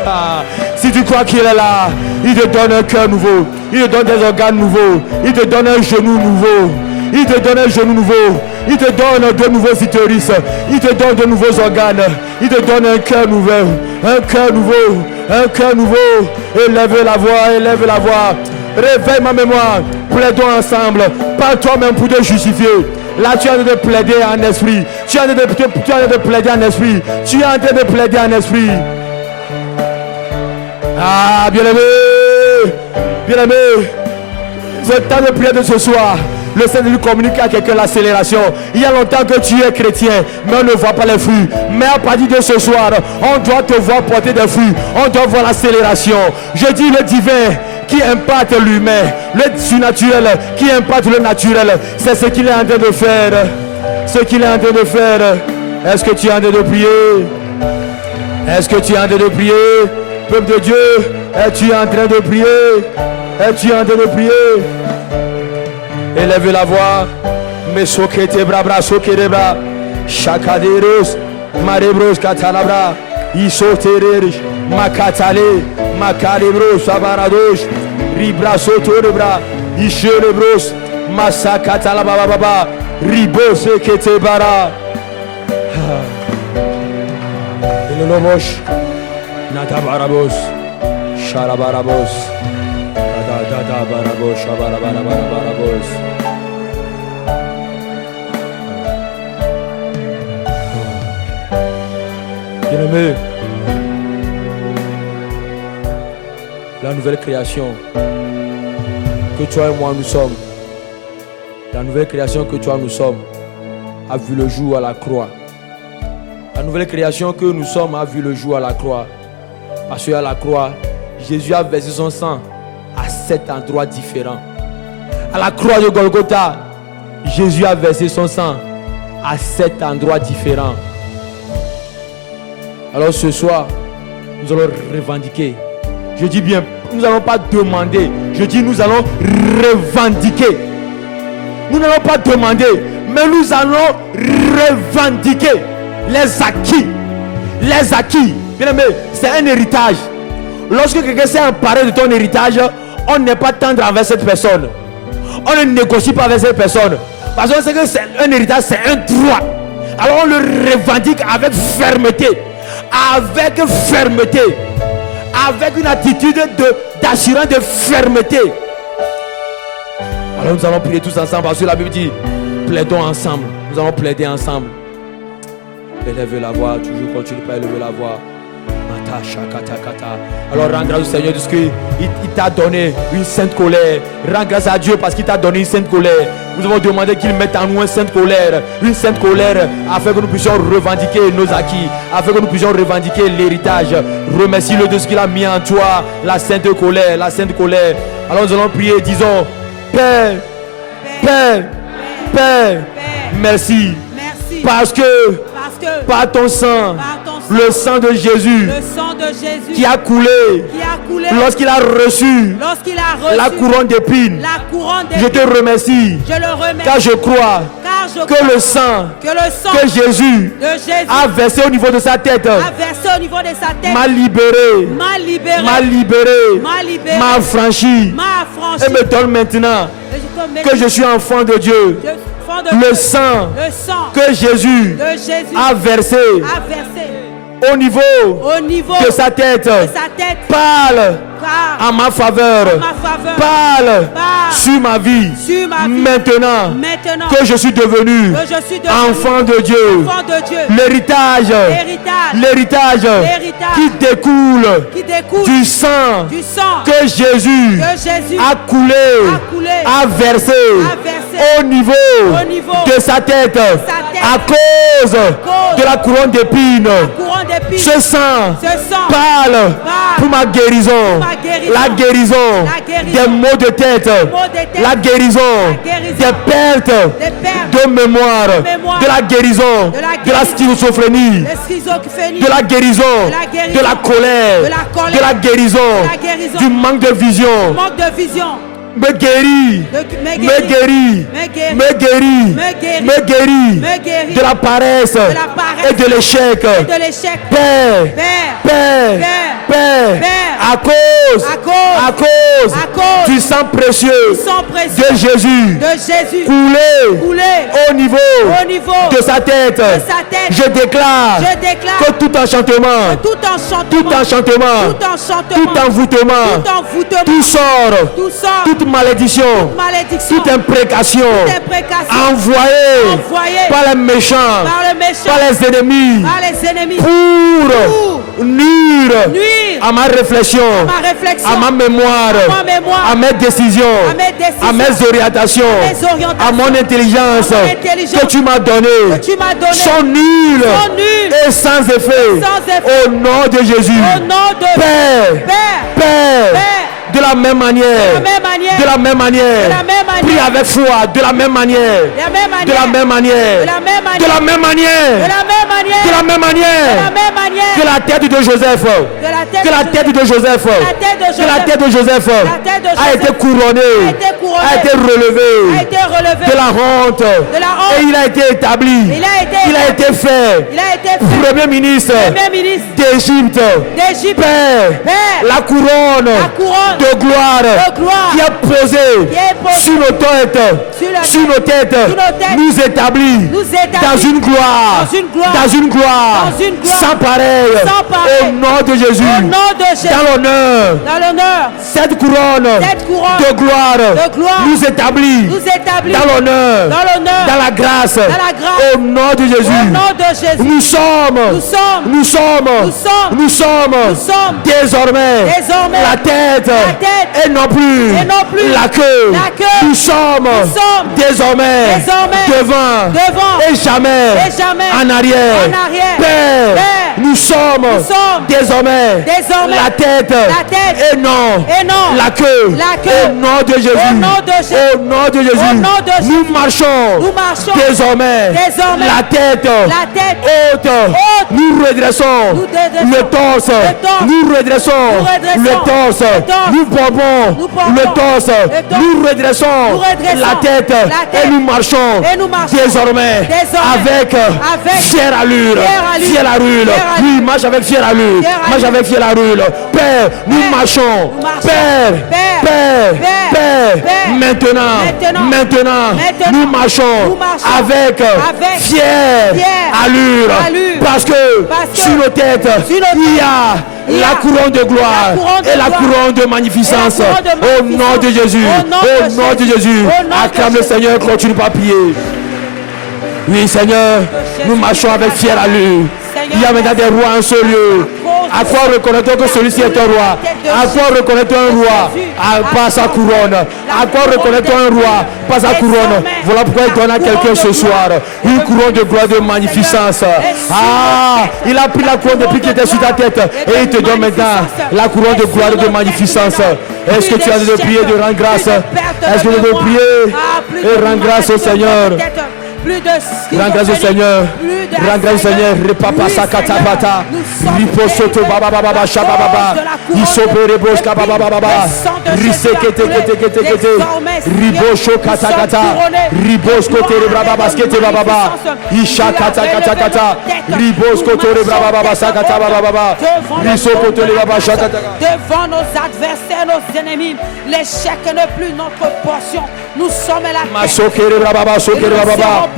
Si tu crois qu'il est là, il te donne un cœur nouveau. Il te donne des organes nouveaux. Il te donne un genou nouveau. Il te donne un genou nouveau. Il te donne de nouveaux clitoris. Il te donne de nouveaux organes. Il te donne un cœur nouveau. Un cœur nouveau. Un cœur nouveau. Élève la voix. Élève la voix. Réveille ma mémoire. Plaidons ensemble. Pas toi-même pour te justifier. Là, tu es en train de plaider en esprit. Tu es en train de plaider en esprit. Tu es en train de plaider en esprit. Ah, bien-aimé. Bien-aimé. C'est le temps de prier de ce soir. Le Seigneur communique à quelqu'un l'accélération. Il y a longtemps que tu es chrétien, mais on ne voit pas les fruits. Mais à partir de ce soir, on doit te voir porter des fruits. On doit voir l'accélération. Je dis le divin qui impacte l'humain, le surnaturel qui impacte le naturel. C'est ce qu'il est en train de faire. Ce qu'il est en train de faire. Est-ce que tu es en train de prier? Est-ce que tu es en train de prier? Peuple de Dieu, es-tu en train de prier? Es-tu en train de prier? Élève la voix. Mesokete brabra sokerebra. Chakaderos. Marebros katalabra. Isotereres. Makatale. Makarebros abarados. Ribra sotorebra. Isherebros. Masakatalaba baba. Ribose ketebara. Elolomosh. Natabarabos. Sharabarabos. Bien-aimé, la nouvelle création que toi et moi nous sommes, la nouvelle création que toi nous sommes a vu le jour à la croix. La nouvelle création que nous sommes a vu le jour à la croix. Parce qu'à la croix, Jésus a versé son sang à 7 endroits différents. À la croix de Golgotha, Jésus a versé son sang à 7 endroits différents. Alors ce soir, nous allons revendiquer. Je dis bien, nous n'allons pas demander. Je dis nous allons revendiquer. Nous n'allons pas demander, mais nous allons revendiquer les acquis. Les acquis. Bien aimé, c'est un héritage. Lorsque quelqu'un s'est emparé de ton héritage, on n'est pas tendre envers cette personne. On ne négocie pas avec cette personne. Parce qu'on sait que c'est un héritage, c'est un droit. Alors on le revendique avec fermeté. Avec fermeté. Avec une attitude d'assurance de fermeté. Alors nous allons prier tous ensemble. Parce que la Bible dit, plaidons ensemble. Nous allons plaider ensemble. Élevez la voix, toujours continue pas à élever la voix. Alors rends grâce au Seigneur parce qu'il t'a donné une sainte colère. Rends grâce à Dieu parce qu'il t'a donné une sainte colère. Nous avons demandé qu'il mette en nous une sainte colère afin que nous puissions revendiquer nos acquis, afin que nous puissions revendiquer l'héritage. Remercie-le de ce qu'il a mis en toi, la sainte colère, la sainte colère. Alors nous allons prier, disons, Père, Père, Père, merci. Parce que par ton sang, le sang de Jésus, qui a coulé, lorsqu'il a reçu la couronne d'épines, je te remercie, car je crois que le sang que Jésus a versé au niveau de sa tête m'a libéré, m'a affranchi et me donne maintenant que je suis enfant de Dieu. Le sang que Jésus a versé au niveau de sa tête parle en ma faveur, parle sur ma vie. Maintenant que je suis devenu enfant de Dieu, l'héritage qui découle du sang que Jésus a coulé, a versé au niveau de sa tête à cause de la couronne d'épines. Ce sang parle pour ma guérison, la guérison des maux de tête, la guérison des pertes de mémoire, de la guérison de la schizophrénie, de la guérison de la colère, de la guérison du manque de vision. Me guérit de la paresse et de l'échec. Père, à cause du sang précieux de Jésus coulé au niveau de sa tête, je déclare que tout enchantement, tout envoûtement, tout sort, toute malédiction, toute imprécation envoyée par les méchants, par les ennemis, pour nuire à ma réflexion, à ma mémoire, à mes décisions, à mes orientations, à mon intelligence que tu m'as donnée, sont nulles et sans effet. Au nom de Jésus, Père, de la même manière, prie avec foi, de la même manière, que la tête de Joseph, a été couronnée, a été relevée de la honte, et il a été établi, il a été fait Premier ministre d'Égypte. Père, la couronne de gloire qui est posée sur nos têtes, nous établit dans une gloire, sans pareil, au nom de Jésus, dans l'honneur. Cette couronne de gloire nous établit dans l'honneur, dans la grâce, au nom de Jésus. Nous sommes désormais la tête et non plus la queue. Nous sommes désormais devant et jamais en arrière. Père, nous Nous sommes désormais la tête et non la queue. Au nom de Jésus. Au nom de Jésus. Nous marchons désormais la tête haute. Nous redressons le torse. Nous redressons le torse. Nous bombons le torse. Nous redressons la tête et nous marchons désormais avec fière allure. Fière allure. Oui, marche avec fière allure. Marche avec fière allure. Père, nous marchons. Père. Maintenant, nous marchons avec fière allure. Parce que sur nos têtes, il y a la couronne de gloire et la couronne de magnificence. Au nom de Jésus. Au nom de Jésus. Acclame le Seigneur, continue par prier. Oui, Seigneur, nous marchons avec fière allure. Il y a maintenant des rois en ce lieu. À quoi reconnaît-on que celui-ci est un roi? À quoi reconnaît-on un roi? Par sa couronne. À quoi reconnaît-on un roi? Par sa couronne. Voilà pourquoi il donne à quelqu'un ce soir une couronne de gloire, de magnificence. Ah, il a pris la couronne depuis qu'il était sur ta tête et il te donne maintenant la couronne de gloire et de magnificence. Est-ce que tu as de prier, de rendre grâce? Est-ce que tu as de prier et rendre grâce au Seigneur? Rends grâce au Seigneur. Rends grâce au Seigneur. Repapa sakatapata. Riposoto baba baba baba shababa. Isobere boska baba baba baba. Risekete kete kete kete. Ribosho kata kata. Ribosko tere baba baskete baba baba. Isha kata kata kata. Ribosko tere baba baba sakata baba baba. Risoko tere baba shakata. Devant nos adversaires, nos ennemis, l'échec n'est plus notre portion. Nous sommes la Masokere baba baba sokere baba baba.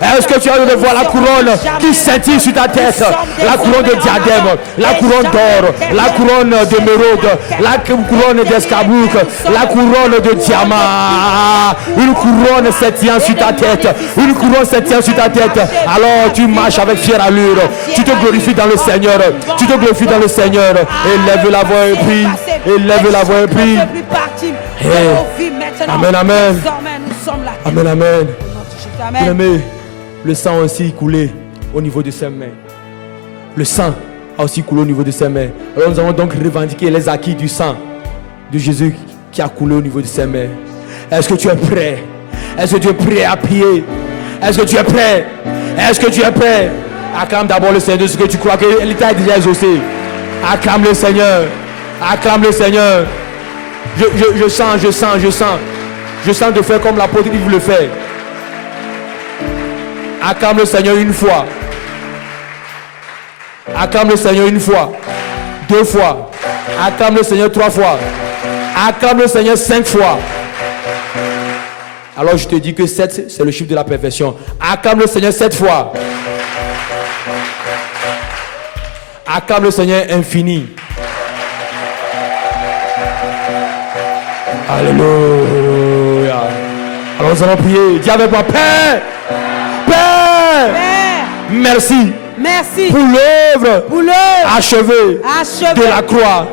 Est-ce que tu as de voir la couronne qui scintille sur ta tête? La couronne de diadème, la couronne d'or, la couronne d'émeraude, la couronne d'escarboucle, la couronne de diamant. Une couronne scintillant sur ta tête. Une couronne scintillant sur ta tête. Alors tu marches avec fière allure. Tu te glorifies dans le Seigneur. Tu te glorifies dans le Seigneur. Élève la voix et prie. Élève la voix et prie. Amen, amen. Amen, amen. Bien-aimé, le sang a aussi coulé au niveau de ses mains. Le sang a aussi coulé au niveau de ses mains. Alors nous allons donc revendiquer les acquis du sang de Jésus qui a coulé au niveau de ses mains. Est-ce que tu es prêt? Est-ce que tu es prêt à prier? Est-ce que tu es prêt? Est-ce que tu es prêt? Acclame d'abord le Seigneur de ce que tu crois que l'État est déjà exaucé. Acclame le Seigneur. Acclame le Seigneur. Je sens de faire comme l'apôtre Yves le fait. Acclame le Seigneur une fois. Acclame le Seigneur une fois. 2 fois. Acclame le Seigneur 3 fois. Acclame le Seigneur 5 fois. Alors je te dis que 7, c'est le chiffre de la perfection. Acclame le Seigneur 7 fois. Acclame le Seigneur infini. Alléluia. Alors nous allons prier. Dis avec moi, Père, merci. Merci pour l'œuvre achevée de la croix.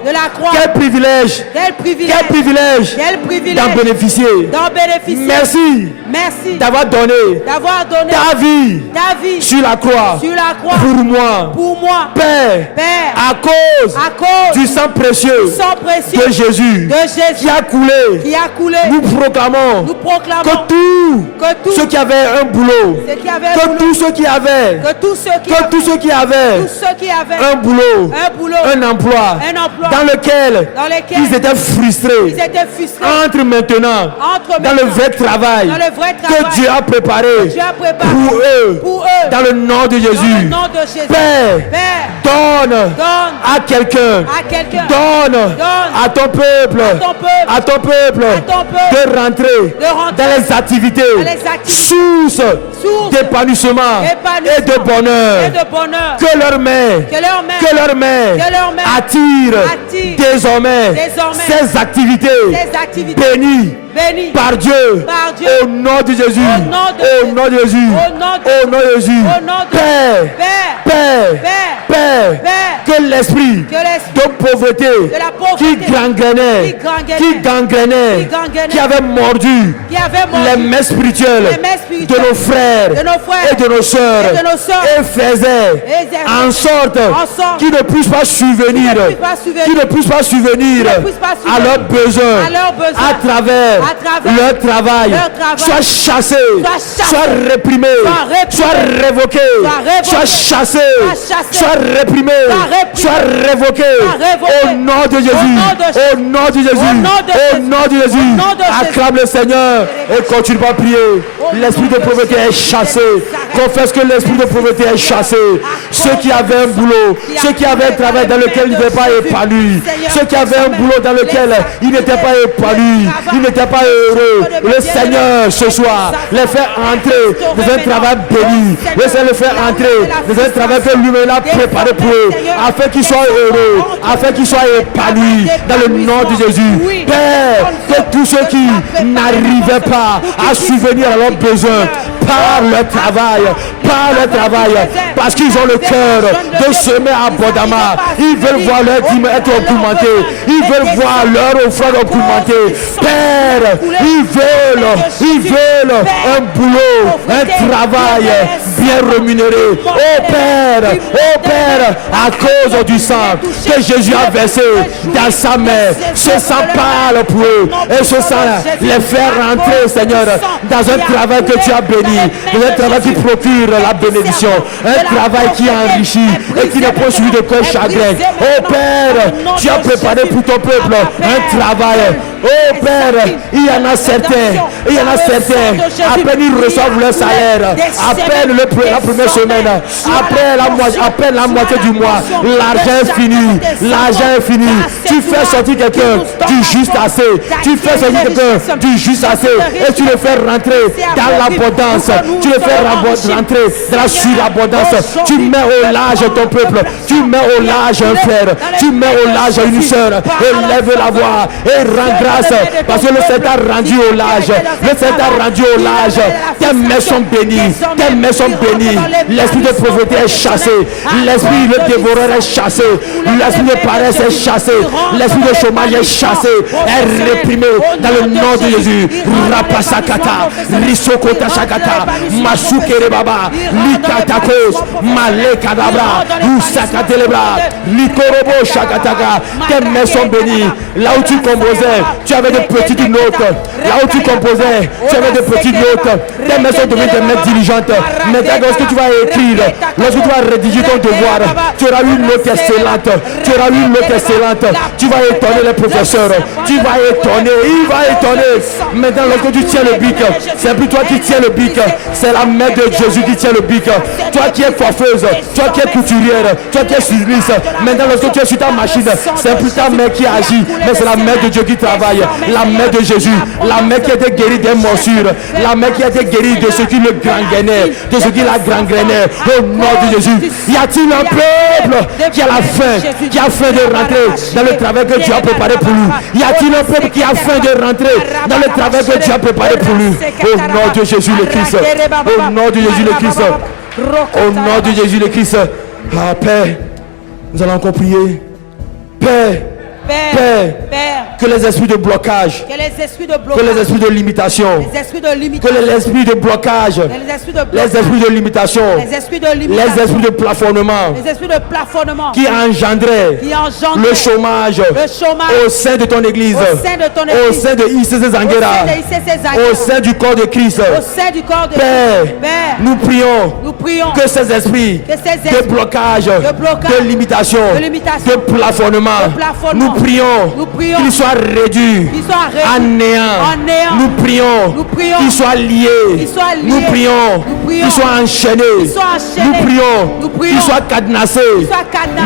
Quel privilège d'en bénéficier. Merci d'avoir donné ta vie sur la croix pour moi. Père, à cause du sang précieux de Jésus qui a coulé, nous proclamons que tous ceux qui avaient un boulot, que tous ceux qui avaient un boulot, un emploi dans lequel ils étaient frustrés, entre maintenant dans le vrai travail que Dieu a préparé pour eux dans le nom de Jésus. Père, donne à quelqu'un, donne à ton peuple de rentrer dans les activités source d'épanouissement et de bonheur. Que leur main attire désormais ces activités bénies béni par Dieu, par Dieu, au nom de Jésus, au nom de au nom de Jésus, au nom de au nom de Jésus, au nom de Père, Père, Père, Père, Père, Père, que l'esprit que l'esprit de pauvreté de la pauvreté qui gangrénait, qui avait mordu qui avait mordu les mains spirituelles les mains spirituelles de nos frères et de nos sœurs et faisait en sorte qu'ils ne puissent pas subvenir, qu'ils ne puissent pas subvenir à leurs besoins à travers leur travail, soit chassé, soit réprimé, soit révoqué, soit chassé, soit réprimé, soit révoqué au nom de Jésus, au nom de Jésus, au nom de Jésus. Acclame le Seigneur et continue à prier. L'esprit de pauvreté est chassé. Confesse que l'esprit de pauvreté est chassé. Ceux qui avaient un boulot, ceux qui avaient un travail dans lequel ils n'étaient pas épanouis, ceux qui avaient un boulot dans lequel ils n'étaient pas épanouis, ils n'étaient pas heureux, le Seigneur ce soir les fait entrer dans un travail béni. Le Seigneur les fait entrer dans un travail que lui-même a préparé pour eux, afin qu'ils soient heureux, afin qu'ils soient épanouis dans le nom de Jésus. Père, que tous ceux qui n'arrivaient pas à subvenir à leurs besoins par leur travail, parce qu'ils ont le cœur de semer abondamment, ils veulent voir leur dîme être augmenté, ils veulent voir leur offrande augmentée. Père, ils veulent un boulot, un travail bien rémunéré. Oh Père, à cause du sang que Jésus a versé dans sa main, ce sang parle pour eux et ce sang les fait rentrer, Seigneur, dans un travail que tu as béni, dans un travail qui procure la bénédiction, un travail qui enrichit et qui n'est pas suivi de cœur chagrin. Oh Père, tu as préparé pour ton peuple un travail. Oh Père, il y en a certains, à peine ils reçoivent leur salaire, à peine la première semaine, à peine la moitié du mois, l'argent est fini. Tu fais sortir quelqu'un du juste assez, et tu le fais rentrer dans l'abondance, tu le fais rentrer dans la surabondance. Tu mets au large ton peuple, tu mets au large un frère, tu mets au large une soeur, élève la voix et rends grâce parce que le Seigneur t'a rendu au large, tes mains sont bénies, l'esprit de pauvreté est chassé, l'esprit de dévoreur est chassé, l'esprit de paresse est chassé, l'esprit de chômage est chassé, est réprimé dans le nom de Jésus. Rapasakata, Risokota Shakata, Masukere Baba, Likatakos, Malekadabra, Usakatelebra, Likorobo Shakataka. Tes mains sont bénies. Là où tu composais, tu avais des petites notes. Là où tu composais, tu avais des petites notes. Tes mains sont devenues des mains diligentes. Maintenant, lorsque tu vas écrire, lorsque tu vas rédiger ton devoir, tu auras une note excellente. Tu vas étonner les professeurs. Il va étonner. Maintenant, lorsque tu tiens le bic, c'est plus toi qui tiens le bic, c'est la main de Jésus qui tient le bic. Toi qui es coiffeuse, toi qui es couturière, toi qui es styliste, maintenant lorsque tu es sur ta machine, c'est plus ta main qui agit, mais c'est la main de Dieu qui travaille, la main de Jésus, la main qui a été guérie des morsures, la main qui a été guérie de ce qui le gangrénait, de ce qui la gangrénait, au nom de Jésus. Y a-t-il un peuple qui a faim de rentrer dans le travail que Dieu a préparé pour lui? Y a-t-il un peuple qui a faim de rentrer dans le travail que Dieu a préparé pour lui? Au nom de Jésus le Christ, au nom de Jésus le Christ, au nom de Jésus le Christ. Ah Père, nous allons encore prier. Père, que les esprits de blocage, que les esprits de limitation, que les esprits de blocage, les esprits de limitation, les esprits de plafonnement qui engendraient le chômage au sein de ton église, au sein de ICC Zanguera, au sein du corps de Christ. Père, nous prions que ces esprits de blocage, de limitation, de plafonnement, nous prions qu'ils soient réduits à néant. Nous prions qu'ils soient liés. Nous prions qu'ils soient enchaînés. Nous prions qu'ils soient cadenassés.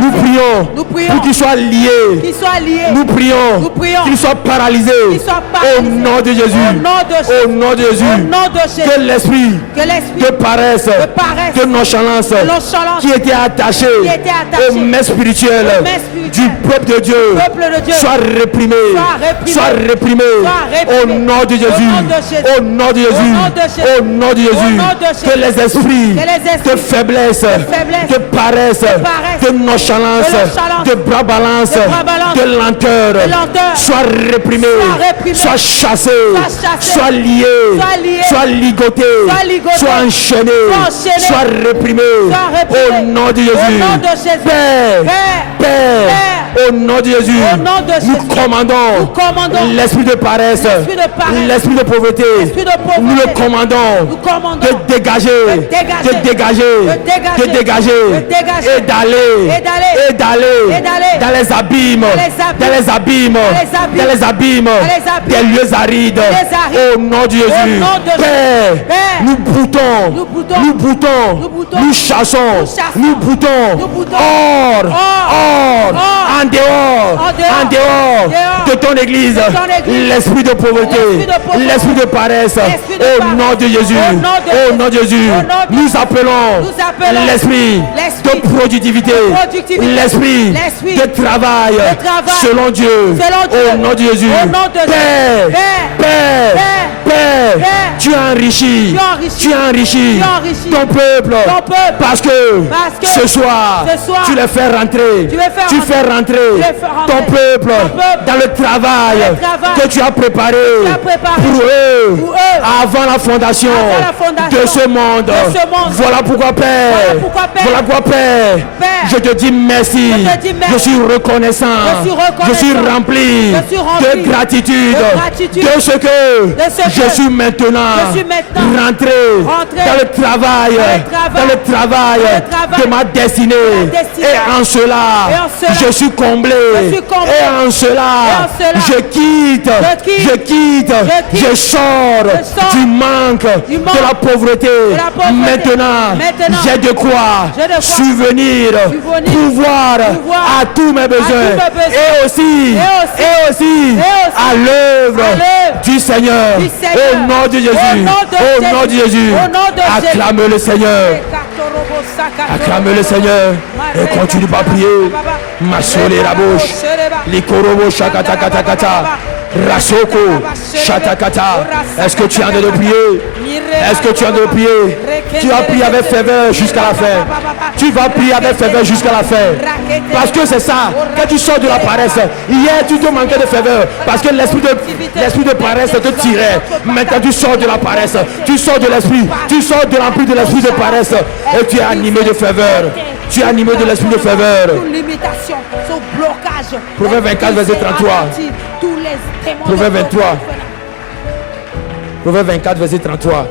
Nous prions qu'ils soient liés. Nous prions qu'ils soient paralysés. Au nom de Jésus. Au nom de Jésus. Que l'esprit de paresse, de nonchalance qui était attaché aux mains spirituelles du peuple de Dieu soit réprimé. Soit réprimé. Au nom de Jésus. Au nom de Jésus. Au nom de Jésus. Que les esprits de faiblesse, de paresse, de nonchalance, de bras balance, de lenteur soient réprimés, soient chassés, soient liés, soient ligotés, soient enchaînés, soient réprimés. Au nom de Jésus. Père, au nom de Jésus, nous commandons l'esprit de paresse, l'esprit de pauvreté. Nous le commandons de dégager, et d'aller dans les abîmes, des lieux arides. Au nom de Jésus. Père, nous boutons, nous chassons, nous boutons hors, en dehors de ton église, l'esprit de pauvreté, l'esprit de paresse. Au nom de Jésus, au nom de Jésus, nous appelons l'esprit de productivité, l'esprit de travail selon Dieu. Au nom de Jésus. Père, tu as enrichi ton peuple parce que ce soir tu les fais rentrer, tu fais rentrer ton peuple dans le travail que tu as préparé pour eux avant la fondation de ce monde. Voilà pourquoi Père, je te dis merci, je suis reconnaissant, je suis rempli de gratitude de ce que je suis maintenant rentré dans le travail de ma destinée. Et en cela, je suis comblé. Et en cela, je quitte, je sors du manque, de la pauvreté. Maintenant, j'ai de quoi subvenir, pouvoir à tous mes besoins et aussi à l'œuvre du Seigneur. Au nom de Jésus, au nom de Jésus, acclame le Seigneur. Acclame le Seigneur et continue par prier. Masole la bouche. Likorobo shakata kata kata. Rasoko shatakata. Est-ce que tu es en train de prier? Est-ce que tu es en train de prier? Tu vas prier avec ferveur jusqu'à la fin. Tu vas prier avec ferveur jusqu'à la fin. Parce que c'est ça. Quand tu sors de la paresse, hier tu te manquais de ferveur. Parce que l'esprit de paresse te tirait. Maintenant tu sors de la paresse. Tu sors de l'esprit. Tu sors de l'empire de l'esprit de paresse. Et tu es animé de ferveur. Tu es animé de l'esprit de ferveur. Proverbe 24, verset 33. Proverbe 23. Proverbe 24, verset 33.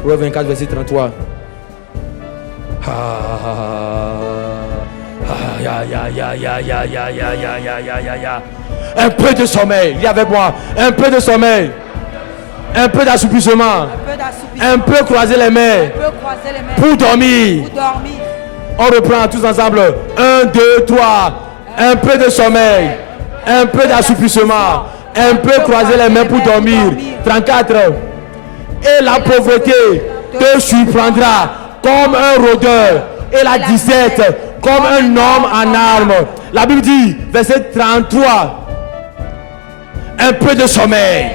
Proverbe 24, verset 33. Un peu de sommeil. Viens avec moi. Un peu de sommeil. Un peu d'assouplissement. Un peu croiser les mains. Pour dormir. On reprend tous ensemble. 1, 2, 3. Un peu de sommeil. Un peu d'assouplissement. Un peu croiser les mains pour dormir. 34. Et la pauvreté te surprendra comme un rôdeur. Et la 17 comme un homme en armes. La Bible dit, verset 33. Un peu de sommeil.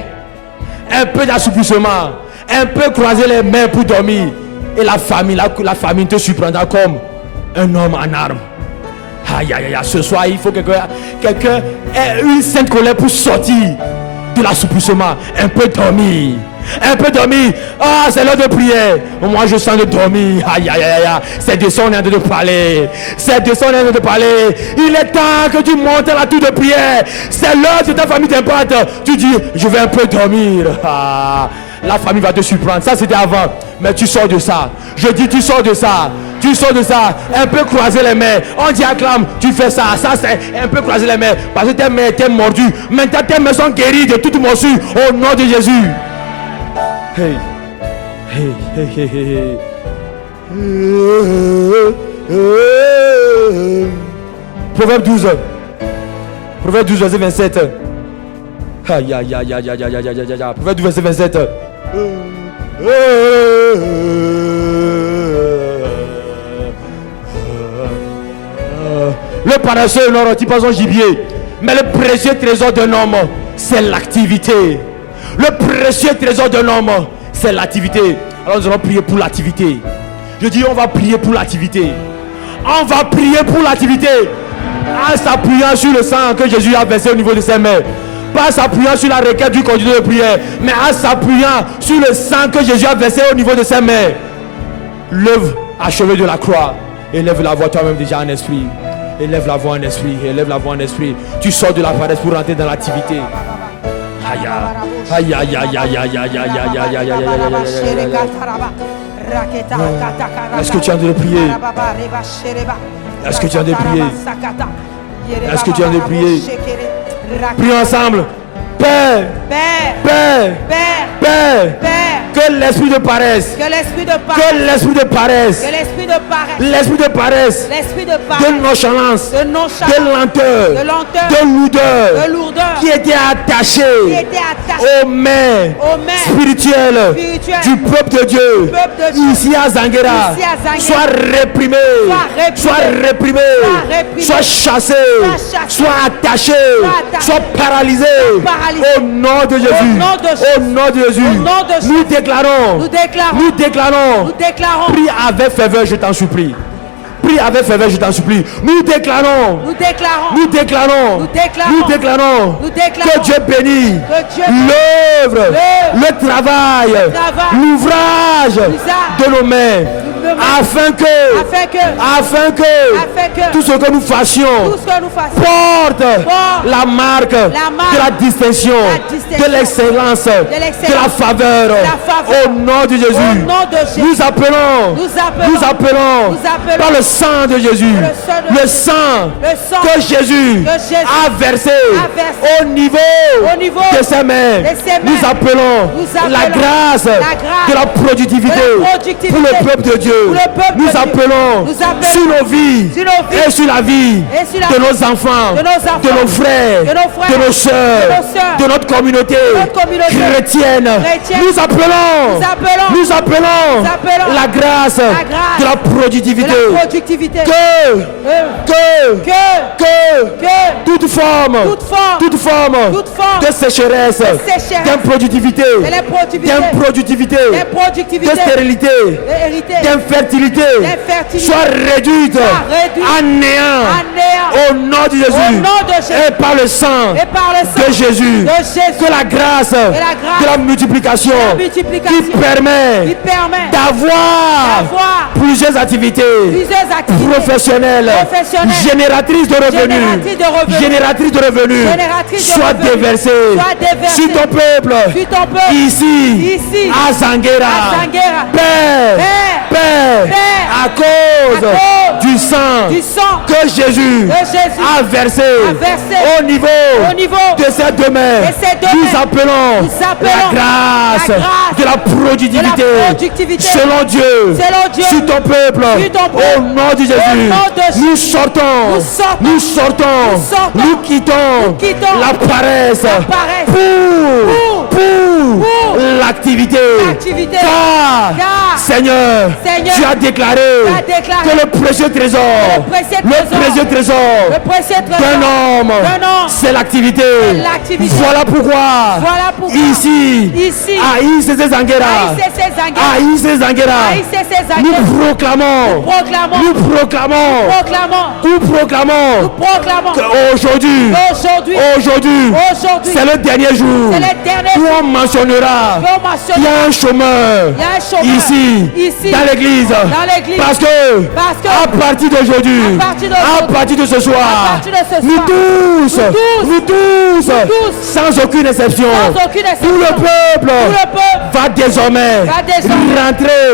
Un peu d'assouplissement. Un peu croiser les mains pour dormir. Et la famine te surprendra comme un homme en armes. Aïe, aïe, aïe, ce soir, il faut que quelqu'un ait une sainte colère pour sortir de l'assouplissement. Un peu dormir. Un peu dormir. Ah, c'est l'heure de prière. Moi, je sens de dormir. Aïe, aïe, aïe, aïe. C'est de ça on est en train de parler. C'est de ça on est en train de parler. Il est temps que tu montes à la tour de prière. C'est l'heure de ta famille t'importe. Tu dis, je vais un peu dormir. Ah, la famille va te surprendre. Ça, c'était avant. Mais tu sors de ça. Je dis, tu sors de ça. Tu sors de ça, un peu croiser les mains. On dit acclame, tu fais ça. Ça c'est un peu croiser les mains. Parce que tes mains étaient mordues. Maintenant tes mains sont guéries de toute morsure. Au nom de Jésus. Hey. Hey, hey, hey, hey, hey. Proverbe 12. Proverbe 12, verset 27. Aïe, aïe, aïe, aïe, aïe, aïe, aïe, aïe. Proverbe 12, verset 27. Le Le paresseux n'aura pas son gibier. Mais le précieux trésor d'un homme, c'est l'activité. Le précieux trésor d'un homme, c'est l'activité. Alors nous allons prier pour l'activité. Je dis on va prier pour l'activité. On va prier pour l'activité. En s'appuyant sur le sang que Jésus a versé au niveau de ses mains. Pas en s'appuyant sur la requête du conduit de prière, mais en s'appuyant sur le sang que Jésus a versé au niveau de ses mains. Lève achevé de la croix. Élève la voix toi-même déjà en esprit. Élève la voix en esprit. Élève la voix en esprit. Tu sors de la paresse pour rentrer dans l'activité. Aïe aïe aïe aïe aïe aïe aïe aïe aïe aïe aïe. Est-ce que tu es en train de prier? Est-ce que tu es en train de prier? Est-ce que tu es en train de prier? Prions ensemble. Père, Père, Père, que l'esprit de paresse, l'esprit de paresse, de nonchalance, de lenteur, de lourdeur, qui était attaché aux mains spirituelles du peuple de Dieu, ici à Zanguera, soit réprimé, soit chassé, soit attaché, soit paralysé. Au nom de Jésus, au nom de Jésus, nous déclarons, prie avec ferveur, je t'en supplie. Prie avec ferveur, je t'en supplie. Nous déclarons que Dieu bénit l'œuvre, le travail, l'ouvrage de nos mains. Afin que tout ce que nous fassions porte la marque de la distinction, de l'excellence, de la faveur. Au nom de Jésus, nous appelons par le sang de Jésus, le sang que Jésus a versé au niveau de ses mains. Nous appelons la grâce de la productivité pour le peuple de Dieu. Nous appelons sur nos vies et sur la vie de nos enfants, de nos frères, de nos soeurs, de notre communauté chrétienne. Nous appelons la grâce de la productivité. Que toute forme de sécheresse, d'improductivité, de stérilité, d'infertilité soit réduite à néant au nom de Jésus et par le sang de Jésus. Que la grâce de la multiplication qui permet d'avoir plusieurs activités professionnelles génératrices de revenus soit déversées sur ton peuple ici à Zanguera. Père, à cause du sang que Jésus a versé au niveau de ces deux mains, nous appelons la grâce de la productivité selon Dieu sur ton peuple. Au nom de Jésus, nous sortons, nous quittons la paresse pour l'activité. Car Seigneur, tu as déclaré que le précieux trésor d'un homme, c'est l'activité. Voilà pourquoi ici, à ICC Zanguera, nous proclamons qu'aujourd'hui, c'est le dernier jour où on mentionnera qu'il y a un chômeur ici dans l'église. Parce que à partir d'aujourd'hui, à partir de ce soir, nous tous, sans aucune exception, tout le peuple va désormais rentrer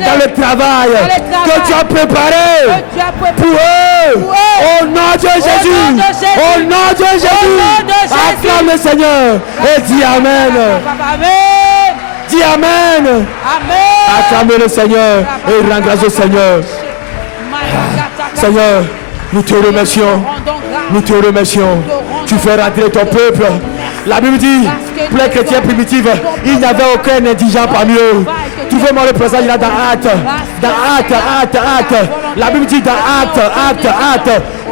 dans le travail que tu as préparé pour eux. Au nom de Jésus, au nom de Jésus, acclame le Seigneur et dis Amen. Dis Amen. Acclame le Seigneur et rends grâce au Seigneur. Seigneur, nous te remercions. Tu fais rentrer ton peuple. La Bible dit, pour les chrétiens primitifs, il n'y avait aucun indigent parmi eux. Trouvez-moi le passage là dans Actes. La Bible dit dans Actes,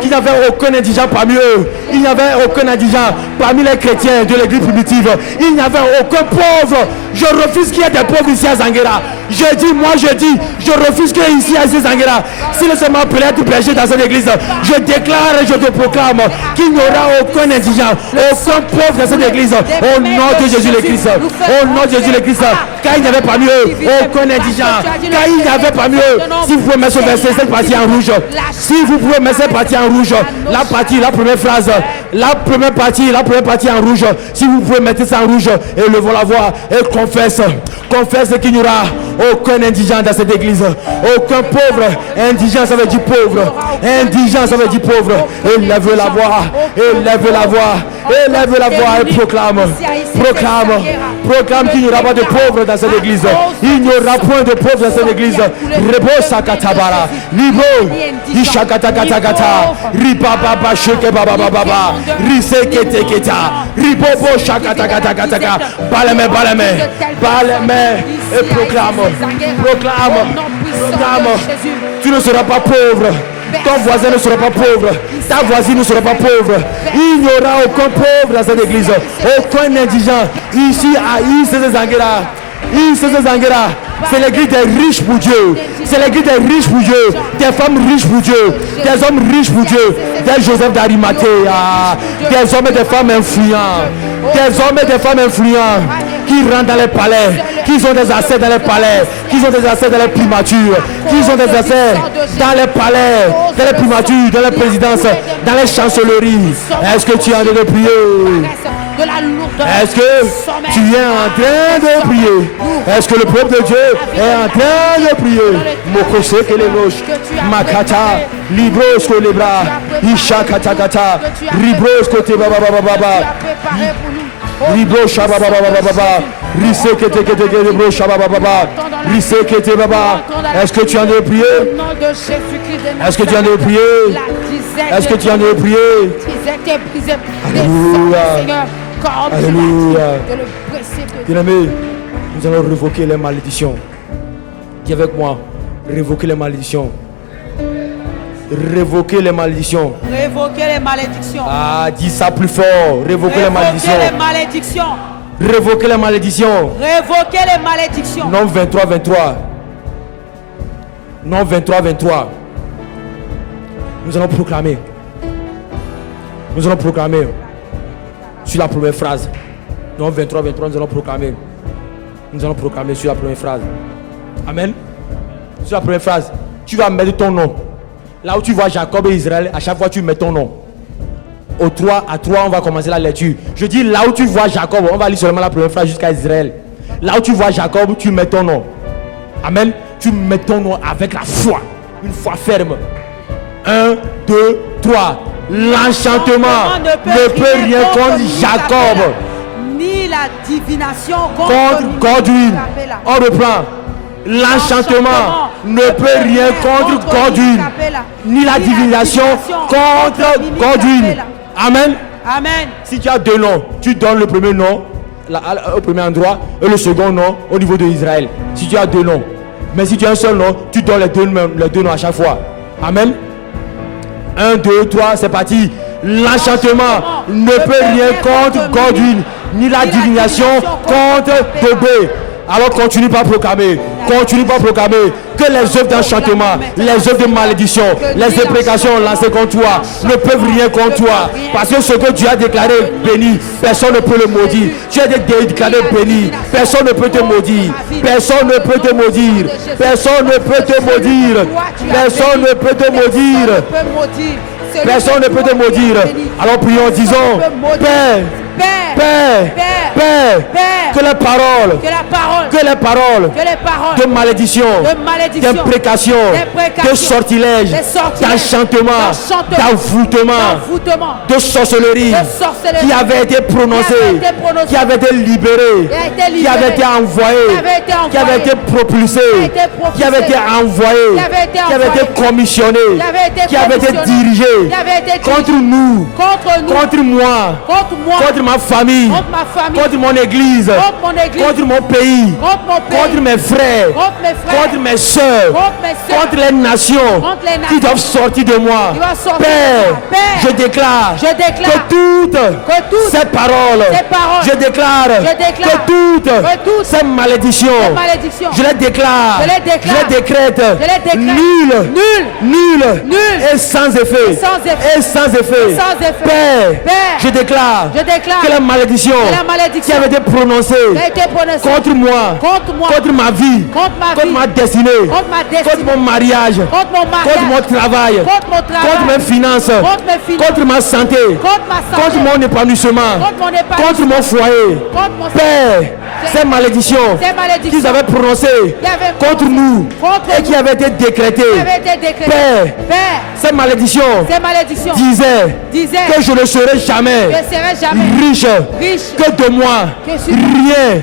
qu'il n'y avait aucun indigent parmi eux. Il n'y avait aucun indigent parmi les chrétiens de l'église primitive. Il n'y avait aucun pauvre. Je refuse qu'il y ait des pauvres ici à Zanguera. Je refuse qu'il y ait ici à Zanguera. Si le Seigneur peut être berger dans cette église, je déclare et je te proclame qu'il n'y aura aucun indigent, aucun pauvre dans cette église. Au nom de Jésus le Christ. Au nom de Jésus le Christ. Car il n'y avait parmi eux aucun indigent. Car il n'y avait parmi eux. Si vous pouvez mettre ce verset, cette partie en rouge. Si vous pouvez mettre cette partie en rouge. La première phrase. La première partie en rouge. Si vous pouvez mettre ça en rouge. Et levons la voix. Et confesse qu'il n'y aura aucun indigent dans cette église. Aucun pauvre. Indigent, ça veut dire pauvre. Indigent, ça veut dire pauvre. Élève la voix. Élève la voix. Élève la voix et proclame qu'il n'y aura pas de pauvres dans cette église. Il n'y aura point de pauvres dans cette église. Rebo sakatabara, libo, ishakatakatakata, ribaba sheke baba baba, riseketeketa, ribobo shakatakatakataka, balame et proclame. Tu ne seras pas pauvre. Ton voisin ne sera pas pauvre. Ta voisine ne sera pas pauvre. Il n'y aura aucun pauvre dans cette église. Aucun indigent. Ici à Zanguera. C'est l'église des riches pour Dieu. C'est l'église des riches pour Dieu. Des femmes riches pour Dieu. Des hommes riches pour Dieu. Des Joseph d'Arimathée. Des hommes et des femmes influents. Des hommes et des femmes influents qui rentrent dans les palais, qui ont des accès dans les palais, qui ont des accès dans les primatures, qui ont des accès dans les palais, dans les primatures, dans les présidences, dans les chancelleries. Est-ce que tu es en train de prier? Est-ce que tu es en train de prier? Est-ce que le peuple de Dieu est en train de prier? Mokose que les roches, Makata, Libros que les bras, Ishakatakata, Ribros que tes baba baba. Ribro shababa baba, risekete ribro shababa baba, risekete baba. Est-ce que tu en as prié? Est-ce que tu en as prié? Est-ce que tu en as prié? Alléluia. Alléluia. Bien-aimés, nous allons révoquer les malédictions. Dis avec moi, révoquer les malédictions. Révoquer les malédictions. Révoquer les malédictions. Ah, dis ça plus fort. Révoquer les malédictions. Les malédictions. Révoquer les malédictions. Révoquer les malédictions. Non 23. Non 23. Nous allons proclamer. Sur la première phrase. Non 23, nous allons proclamer. Sur la première phrase. Amen. Sur la première phrase. Tu vas mettre ton nom. Là où tu vois Jacob et Israël, à chaque fois tu mets ton nom. À 3, on va commencer la lecture. Je dis là où tu vois Jacob, on va lire seulement la première phrase jusqu'à Israël. Là où tu vois Jacob, tu mets ton nom. Amen. Tu mets ton nom avec la foi. Une foi ferme. 1, 2, 3. L'enchantement ne peut rien contre Jacob. Ni la divination contre Godwin. On reprend. L'enchantement ne peut rien contre Godwin, ni la divination contre Godwin. Amen. Si tu as deux noms, tu donnes le premier nom au premier endroit et le second nom au niveau de Israël. Si tu as deux noms. Mais si tu as un seul nom, tu donnes les deux noms à chaque fois. Amen. 1, 2, 3, c'est parti. L'enchantement ne peut rien contre Godwin, ni la divination contre Tobé. Alors continue par proclamer que les œuvres d'enchantement, les œuvres de malédiction, les déprécations lancées contre toi ne peuvent rien contre toi. Parce que ce que tu as déclaré béni, personne ne peut le maudire. Tu as déclaré béni, personne ne peut te maudire. Personne ne peut te maudire. Personne ne peut te maudire. Personne ne peut te maudire. Personne ne peut te maudire. Alors prions, disons, Père, que les paroles de malédiction, d'imprécation, de sortilège, d'enchantement, d'envoûtement, de sorcellerie qui avait été prononcée, qui avait été libérée, qui avait été envoyée, qui avait été propulsée, qui avait été envoyée, qui avait été commissionnée, qui avait été dirigée contre nous, contre moi, contre ma famille, contre mon église, contre mon pays, contre mes frères, contre mes soeurs, contre les nations qui doivent sortir de moi. Père, je déclare que toutes ces paroles, je déclare que toutes ces malédictions, je les déclare, je les décrète nul et sans effet. Père, je déclare que la malédiction qui avait été prononcée contre moi, contre ma vie, contre ma destinée, contre mon mariage, contre mon travail, contre mes finances, contre ma santé, contre mon épanouissement, contre mon foyer. Père, ces malédictions qu'ils avaient prononcées contre nous et qui avaient été décrétées, Père, ces malédictions disaient que je ne serai jamais riche, que de moi rien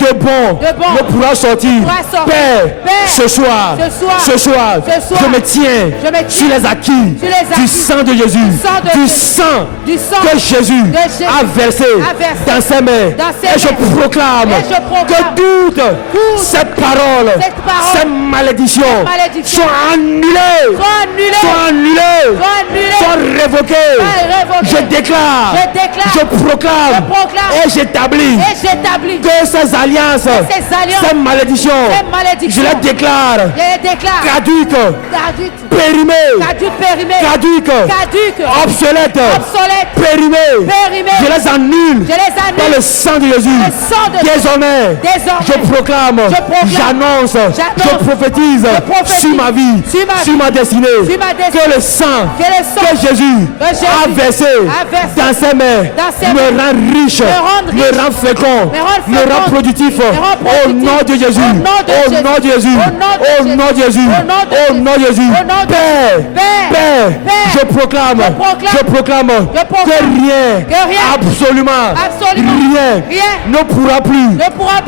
de bon ne pourra sortir. Père, ce soir, je me tiens sur les acquis du sang de Jésus, du sang que Jésus a versé dans ses mains. Et je proclame que toutes ces paroles, ces malédictions sont annulées, sont révoquées. Je déclare, je proclame et j'établis que ces alliances, ces malédictions, je les déclare caduques, périmées, obsolètes, périmées. Je les annule dans le sang de Jésus. Désormais, je proclame, j'annonce, je prophétise sur ma vie, sur ma destinée, que le sang que Jésus a versé dans ses mains me rend riche, me rend fécond, me rend productif. Au nom de Jésus, au nom de Jésus, au nom de Jésus, au nom de Jésus. Père, je proclame que rien, absolument rien ne pourra plus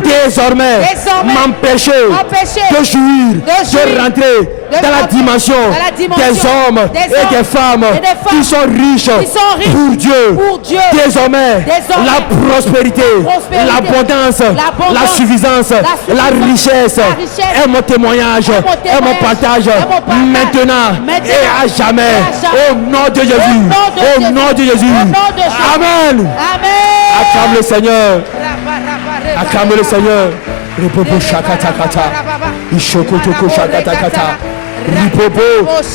désormais m'empêcher de jouir, de rentrer dans la dimension des hommes et des femmes qui sont riches pour Dieu. Désormais, la prospérité, l'abondance, la suffisance, la richesse est mon témoignage, est mon partage maintenant et à jamais. Au nom de Jésus, au nom de Jésus. Amen. Acclame le Seigneur. Acclame le Seigneur. Ripopo shakatakata. Ishokotoko shakatakata. Ripopo.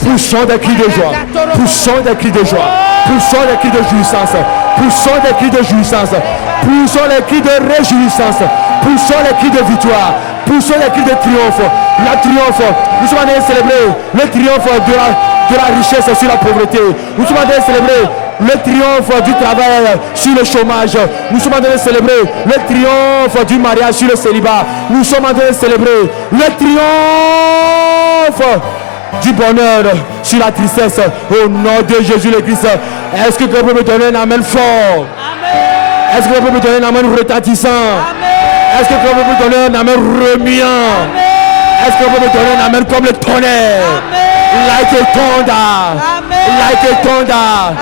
Poussons des cris de joie. Poussons des cris de joie. Poussons des cris de jouissance. Poussons des cris de jouissance. Poussons les cris de réjouissance. Poussons les cris de victoire. Poussons les cris de triomphe. La triomphe. Nous sommes en train de célébrer le triomphe de la richesse sur la pauvreté. Nous sommes en train de célébrer le triomphe du travail sur le chômage. Nous sommes en train de célébrer le triomphe du mariage sur le célibat. Nous sommes en train de célébrer le triomphe du bonheur sur la tristesse. Au nom de Jésus le Christ. Est-ce que quelqu'un peut me donner un amen fort? Amen. Est-ce que quelqu'un peut me donner un amen retentissant? Amen. Est-ce que quelqu'un peut me donner un amen remuant? Amen. Est-ce que quelqu'un peut me donner un amen comme le tonnerre? Amen. Like a thunder. Like a thunder.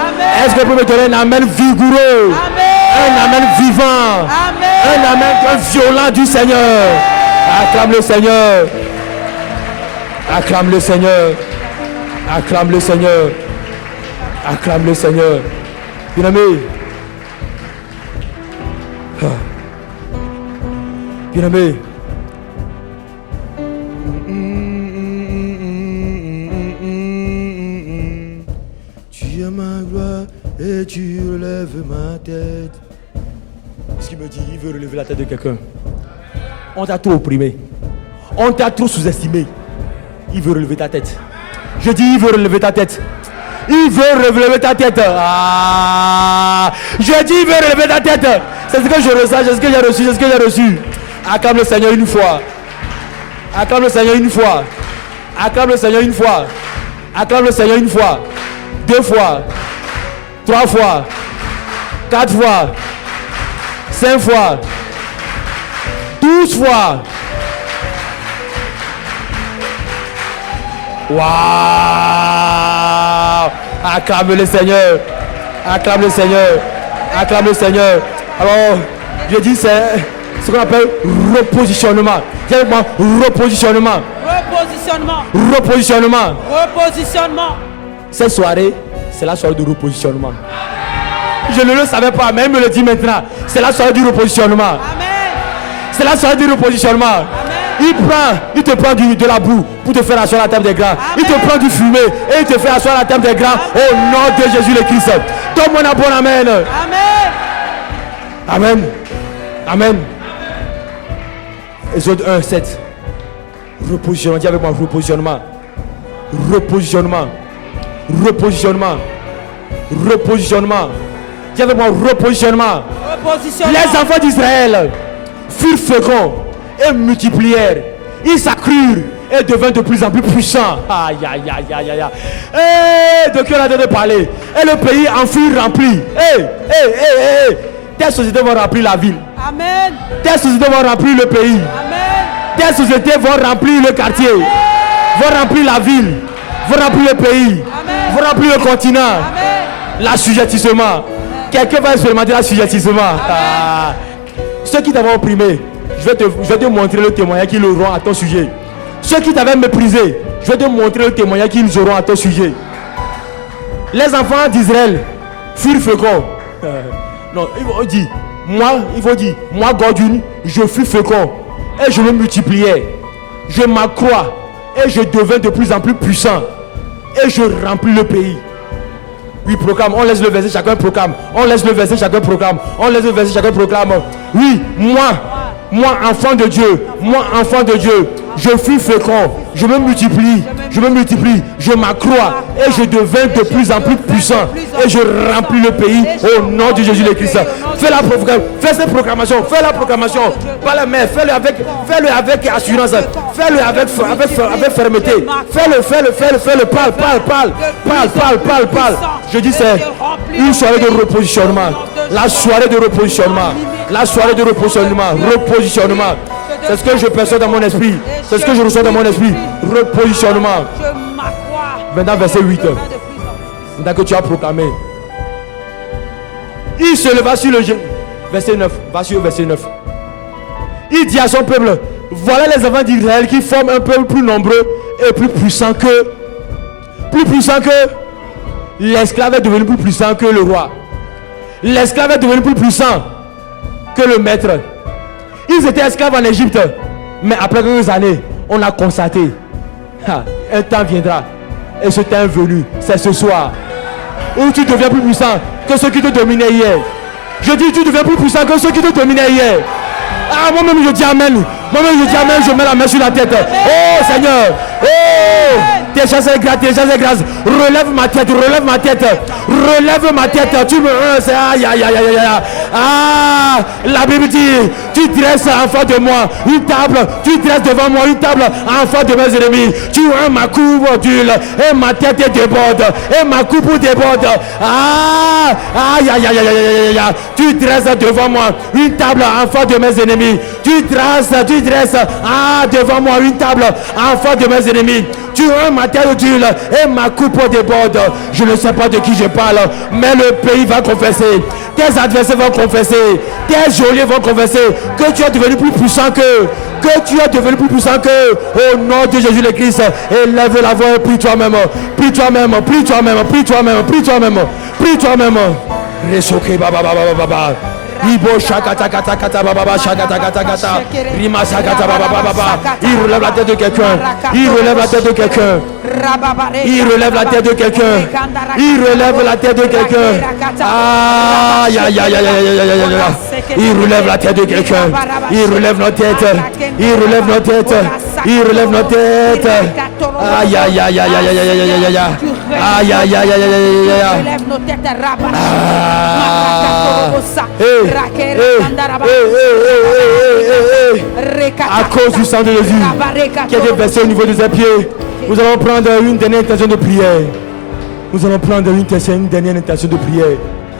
Est-ce que vous pouvez me donner un amen vigoureux? Un amen vivant. Un amen violent du Seigneur. Acclame le Seigneur. Acclame le Seigneur. Acclame le Seigneur. Acclame le Seigneur. Bien-aimé. Bien-aimé. Et tu relèves ma tête. Ce qu'il me dit, il veut relever la tête de quelqu'un. On t'a trop opprimé. On t'a trop sous-estimé. Il veut relever ta tête. Je dis, il veut relever ta tête. Il veut relever ta tête. Ah, je dis, il veut relever ta tête. C'est ce que je ressens, c'est ce que j'ai reçu, c'est ce que j'ai reçu. Acclame le Seigneur une fois. Acclame le Seigneur une fois. Acclame le Seigneur une fois. Acclame le Seigneur une fois. 2 fois. 3 fois, 4 fois, 5 fois, 12 fois. Waouh! Acclame le Seigneur. Acclame le Seigneur. Acclame le Seigneur. Alors, je dis c'est ce qu'on appelle repositionnement. Dis avec moi, repositionnement. Repositionnement. Repositionnement. Repositionnement. Cette soirée, c'est la soirée de repositionnement. Je ne le savais pas, mais il me le dit maintenant. C'est la soirée du repositionnement. Amen. C'est la soirée du repositionnement. Amen. Il te prend de la boue pour te faire asseoir à la table des grands. Amen. Il te prend du fumier et il te fait asseoir à la table des grands. Au nom de Jésus le Christ. Donne-moi un bon amen. Amen. Amen. Amen. Exode 1, 7. Repositionnement. Dis avec moi, repositionnement. Repositionnement. Repositionnement. Repositionnement. Dis avec moi, repositionnement. Repositionnement. Les enfants d'Israël furent féconds et multiplièrent. Ils s'accrurent et devinrent de plus en plus puissants. Aïe, aïe, aïe, aïe, aïe. De qui on a de parler? Et le pays en fut rempli. Tes sociétés vont remplir la ville. Amen. Tes sociétés vont remplir le pays. Amen. Tes sociétés vont remplir le quartier. Vont remplir la ville. Vont remplir le pays. Amen. Vont remplir le continent. Amen. L'assujettissement. Quelqu'un va expérimenter l'assujettissement. Ceux qui t'avaient opprimé, je vais te montrer le témoignage qu'ils auront à ton sujet. Ceux qui t'avaient méprisé, je vais te montrer le témoignage qu'ils auront à ton sujet. Les enfants d'Israël furent féconds. Non, il faut dire, moi Godwin, je fus fécond et je me multipliais. Je m'accrois et je devins de plus en plus puissant et je remplis le pays. Oui, proclame, on laisse le verset, chacun proclame. On laisse le verset, chacun proclame. On laisse le verset, chacun proclame. Oui, moi enfant de Dieu, je fus fécond, je me multiplie, je m'accrois et je deviens de plus en plus puissant et je remplis le pays au nom de Jésus le Christ. Fais cette proclamation, fais la proclamation, pas la main, fais-le avec assurance, fais-le avec fermeté, fais-le, parle. Je dis c'est une soirée de repositionnement, la soirée de repositionnement. C'est ce que je perçois dans mon esprit. C'est ce que je reçois dans mon esprit. Repositionnement. Maintenant, verset 8. Maintenant que tu as proclamé. Il se leva sur le genou. Verset 9. Va sur verset 9. Il dit à son peuple, voilà les enfants d'Israël qui forment un peuple plus nombreux et plus puissant que l'esclave est devenu plus puissant que le roi. L'esclave est devenu plus puissant que le maître. Ils étaient esclaves en Égypte, mais après quelques années, on a constaté, un temps viendra, et ce temps est venu, c'est ce soir, où tu deviens plus puissant que ceux qui te dominaient hier. Je dis, tu deviens plus puissant que ceux qui te dominaient hier. Ah, moi-même je dis amen. Je mets la main sur la tête. Oh Seigneur, tes chances est grâce. Relève ma tête. Tu me c'est aïe. Ah, la Bible dit, tu dresses en face de moi une table, tu dresses devant moi une table en face de mes ennemis. Tu as ma coupe d'huile et ma tête déborde et ma coupe déborde. Ah, aïe. Tu dresses devant moi une table en face de mes ennemis. Tu dresses devant moi une table en face de mes ennemis. Tu as ma tête d'huile et ma coupe déborde. Je ne sais pas de qui je parle, mais le pays va confesser. Tes adversaires vont confesser. Tes geôliers vont confesser que tu es devenu plus puissant qu'eux. Au nom de Jésus le Christ, élève la voix et prie toi-même. Resoke baba. Ibo shakata kata baba shakata kata rima shakata baba. Il relève la tête de quelqu'un. Il relève la tête de quelqu'un. Ah, ya. Il relève la tête de quelqu'un. Il relève nos têtes. Aïe. À cause du sang de Jésus qui a été versé au niveau de ses pieds, nous allons prendre une dernière intention de prière.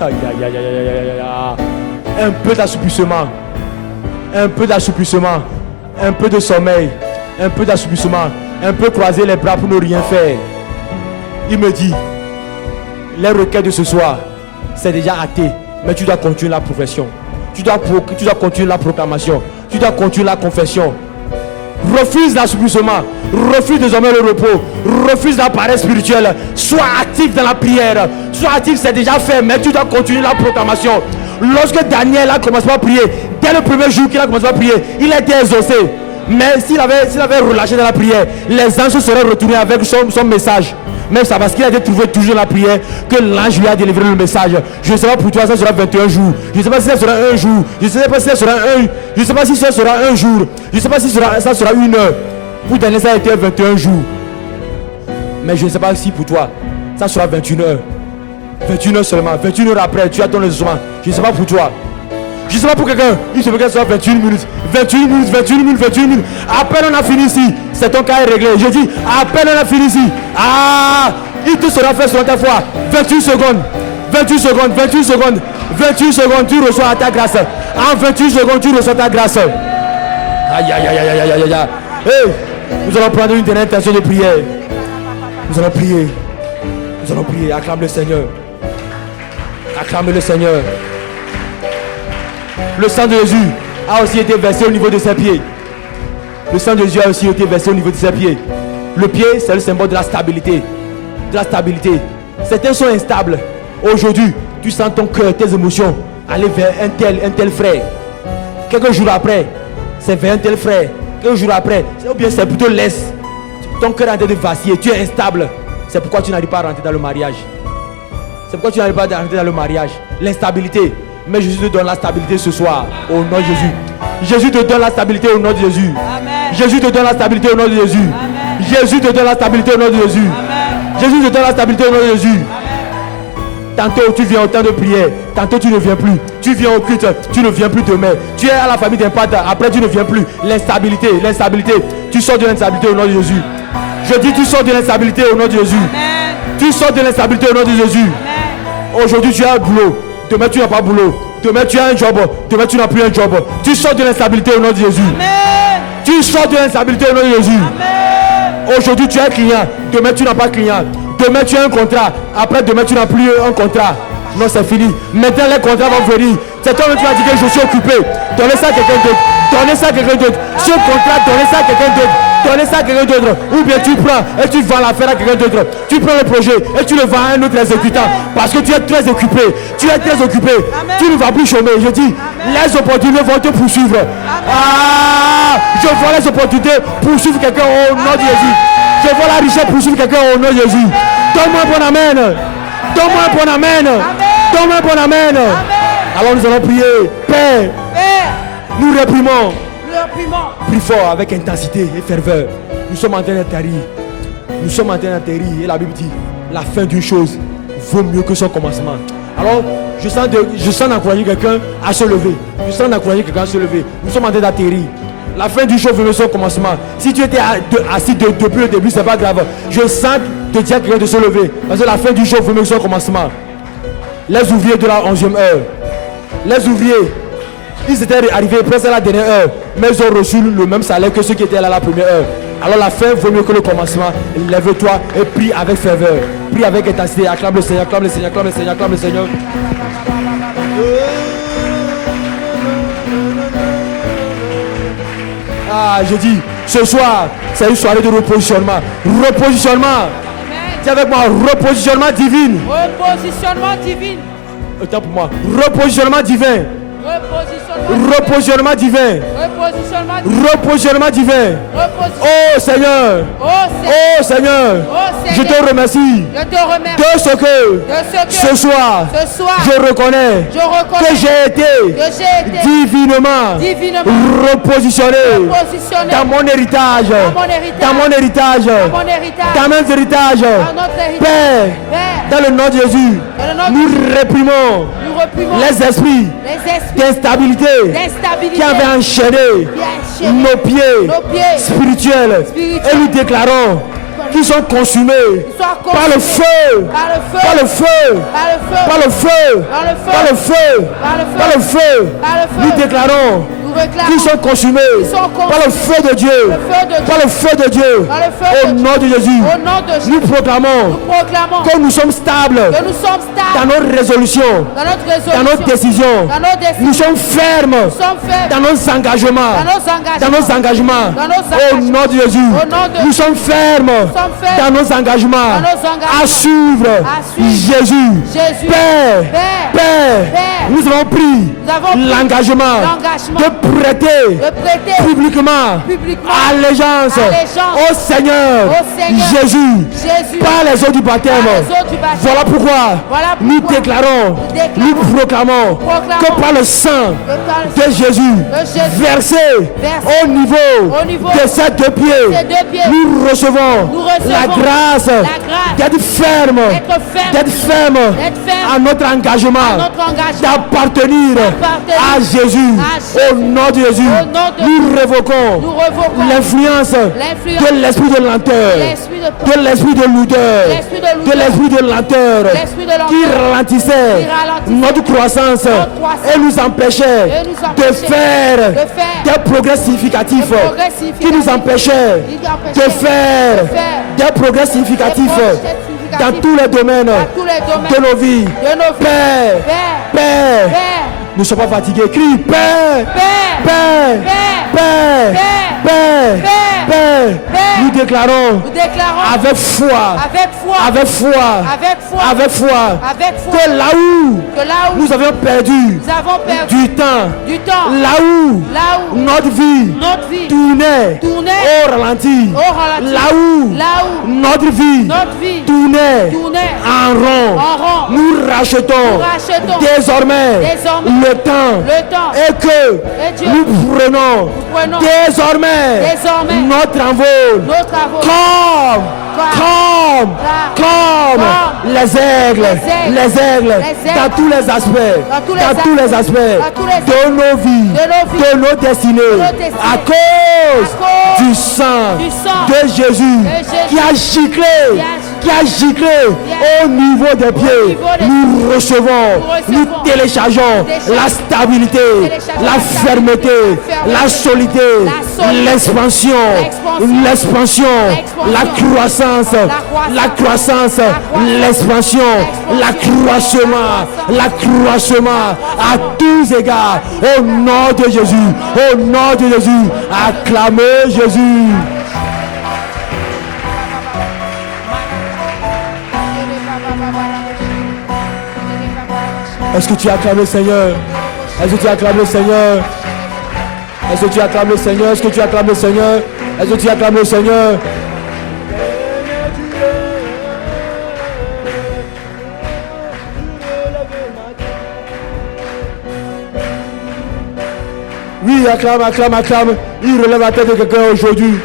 Aïe. Un peu d'assouplissement, un peu de sommeil, un peu d'assouplissement, un peu croiser les bras pour ne rien faire. Il me dit, les requêtes de ce soir, c'est déjà hâté, mais tu dois continuer la profession. tu dois continuer la proclamation. Tu dois continuer la confession. Refuse l'assouplissement. Refuse désormais le repos. Refuse la paresse spirituelle. Sois actif dans la prière. Sois actif, c'est déjà fait, mais tu dois continuer la proclamation. Lorsque Daniel a commencé à prier, dès le premier jour qu'il a commencé à prier, il a été exaucé. Mais s'il avait relâché dans la prière, les anges seraient retournés avec son message. Mais c'est parce qu'il a été trouvé toujours dans la prière que l'ange lui a délivré le message. Je ne sais pas pour toi, ça sera 21 jours. Je ne sais pas si ça sera un jour. Je ne sais pas si ça sera je ne sais pas si ça sera un jour. Je ne sais pas si ça sera une heure. Pour Daniel, ça a été 21 jours. Mais je ne sais pas si pour toi, ça sera 21 heures. 21 heures seulement. 21 heures après, tu as ton exaucement. Je ne sais pas pour toi. Je ne sais pas pour quelqu'un, il se peut que ce soit 21 minutes. 21 minutes, 21 minutes, 21 minutes. À peine on a fini ici. C'est ton cas est réglé. Je dis, à peine on a fini ici. Ah, il te sera fait sur ta foi. 28 secondes. 28 secondes, 28 secondes. 28 secondes, tu reçois ta grâce. En 28 secondes, tu reçois ta grâce. Aïe, aïe, aïe, aïe, aïe, aïe, aïe. Hey, nous allons prendre une dernière intention de prière. Nous allons prier. Nous allons prier. Acclame le Seigneur. Acclame le Seigneur. Le sang de Jésus a aussi été versé au niveau de ses pieds. Le sang de Jésus a aussi été versé au niveau de ses pieds. Le pied, c'est le symbole de la stabilité. De la stabilité. Certains sont instables. Aujourd'hui, tu sens ton cœur, tes émotions aller vers un tel frère. Quelques jours après, c'est vers un tel frère. Quelques jours après, ou bien c'est plutôt laisse. Ton cœur est en train de vaciller. Tu es instable. C'est pourquoi tu n'arrives pas à rentrer dans le mariage. C'est pourquoi tu n'arrives pas à rentrer dans le mariage. L'instabilité. Mais Jésus te donne la stabilité ce soir, au nom de Jésus. Jésus te donne la stabilité au nom de Jésus. Amen. Jésus te donne la stabilité au nom de Jésus. Amen. Jésus te donne la stabilité au nom de Jésus. Amen. Jésus te donne la stabilité au nom de Jésus. Amen. Tantôt tu viens au temps de prière, tantôt tu ne viens plus. Tu viens au culte, tu ne viens plus demain. Tu es à la famille d'impact, après tu ne viens plus. L'instabilité, tu sors de l'instabilité au nom de Jésus. Je dis tu sors de l'instabilité au nom de Jésus. Amen. Tu sors de l'instabilité au nom de Jésus. Amen. Aujourd'hui tu as un boulot. Demain tu n'as pas boulot. Demain tu as un job. Demain tu n'as plus un job. Tu sors de l'instabilité au nom de Jésus. Amen. Tu sors de l'instabilité au nom de Jésus. Amen. Aujourd'hui tu as un client. Demain tu n'as pas de client. Demain tu as un contrat. Après demain tu n'as plus un contrat. Non, c'est fini. Maintenant les contrats vont venir. C'est toi qui vas dire que je suis occupé. Donnez ça à quelqu'un d'autre. Donnez ça à quelqu'un d'autre. Ce contrat, donnez ça à quelqu'un d'autre. Donnez ça à quelqu'un d'autre. Ou bien tu prends et tu vends l'affaire à quelqu'un d'autre. Tu prends le projet et tu le vends à un autre exécutant. Parce que tu es très occupé. Tu es très occupé. Tu ne vas plus chômer. Je dis, les opportunités vont te poursuivre. Ah, je vois les opportunités poursuivre quelqu'un au nom de Jésus. Je vois la richesse poursuivre quelqu'un au nom de Jésus. Donne-moi un bon amen. Donne-moi un bon amen. Donne-moi un bon amen. Alors nous allons prier. Père, nous réprimons. Prie fort avec intensité et ferveur. Nous sommes en train d'atterrir. Nous sommes en train d'atterrir. Et la Bible dit, la fin d'une chose vaut mieux que son commencement. Alors, je sens d'encourager quelqu'un à se lever. Je sens d'encourager quelqu'un à se lever. Nous sommes en train d'atterrir. La fin du jour vaut mieux que son commencement. Si tu étais assis depuis le début, c'est pas grave. Je sens te dire à quelqu'un de se lever. Parce que la fin du jour vaut mieux que son commencement. Les ouvriers de la 11e heure. Les ouvriers, ils étaient arrivés presque à la dernière heure, mais ils ont reçu le même salaire que ceux qui étaient là à la première heure. Alors la fin vaut mieux que le commencement. Lève-toi et prie avec ferveur. Prie avec intensité. Acclame le Seigneur, acclame le Seigneur, acclame le Seigneur, acclame le Seigneur. Ah, je dis, ce soir, c'est une soirée de repositionnement. Repositionnement. C'est avec moi, repositionnement divin. Repositionnement divin. Attends pour moi. Repositionnement divin. Repositionnement divin. Repositionnement divin. Oh Seigneur. Oh Seigneur. Je te remercie de ce que ce soir je reconnais que j'ai été divinement repositionné dans mon héritage. Dans mon héritage. Dans mon héritage. Père, dans le nom de Jésus, nous réprimons les esprits d'instabilité qui avaient enchaîné nos pieds spirituels et nous déclarons qu'ils sont consumés par le feu, par le feu, par le feu, par le feu, par le feu. Nous déclarons qui sont consumés par le feu de Dieu. Par le feu de Dieu. Au nom de Jésus. Nous proclamons que nous sommes stables dans nos résolutions, dans nos décisions. Nous sommes fermes dans nos engagements. Au nom de Jésus. Nous sommes fermes dans nos engagements à suivre Jésus. Père, nous avons pris l'engagement de prêter publiquement allégeance au Seigneur Jésus par les eaux du baptême. Voilà pourquoi nous déclarons, nous proclamons que par le sang de Jésus versé au niveau de ces deux pieds, nous recevons la grâce d'être ferme à notre engagement d'appartenir à Jésus. Au nom de Jésus, nous révoquons l'influence de l'esprit de lenteur, de l'esprit de lourdeur, de l'esprit de lenteur qui ralentissait notre croissance et nous empêchait de faire des progrès significatifs, qui nous empêchait de faire des progrès significatifs dans tous les domaines de nos vies. Père, nous ne sommes pas fatigués. Crie, Père. Nous déclarons avec foi que là où nous avons perdu du temps, là où notre vie tournait au ralenti, là où notre vie tournait en rond, nous rachetons désormais le temps et que nous prenons désormais notre envol comme les aigles dans tous les aspects de nos vies, de nos destinées, à cause du sang de Jésus qui a giclé au niveau des pieds. Nous recevons, nous téléchargeons la stabilité, la fermeté, la solidité, l'expansion, la croissance, l'expansion, l'accroissement à tous égards. Au nom de Jésus, acclamez Jésus. Est-ce que tu acclames le Seigneur? Est-ce que tu acclames le Seigneur? Est-ce que tu acclames le Seigneur? Est-ce que tu acclames le Seigneur? Est-ce que tu acclames le Seigneur? Oui, acclame. Il relève la tête de quelqu'un aujourd'hui.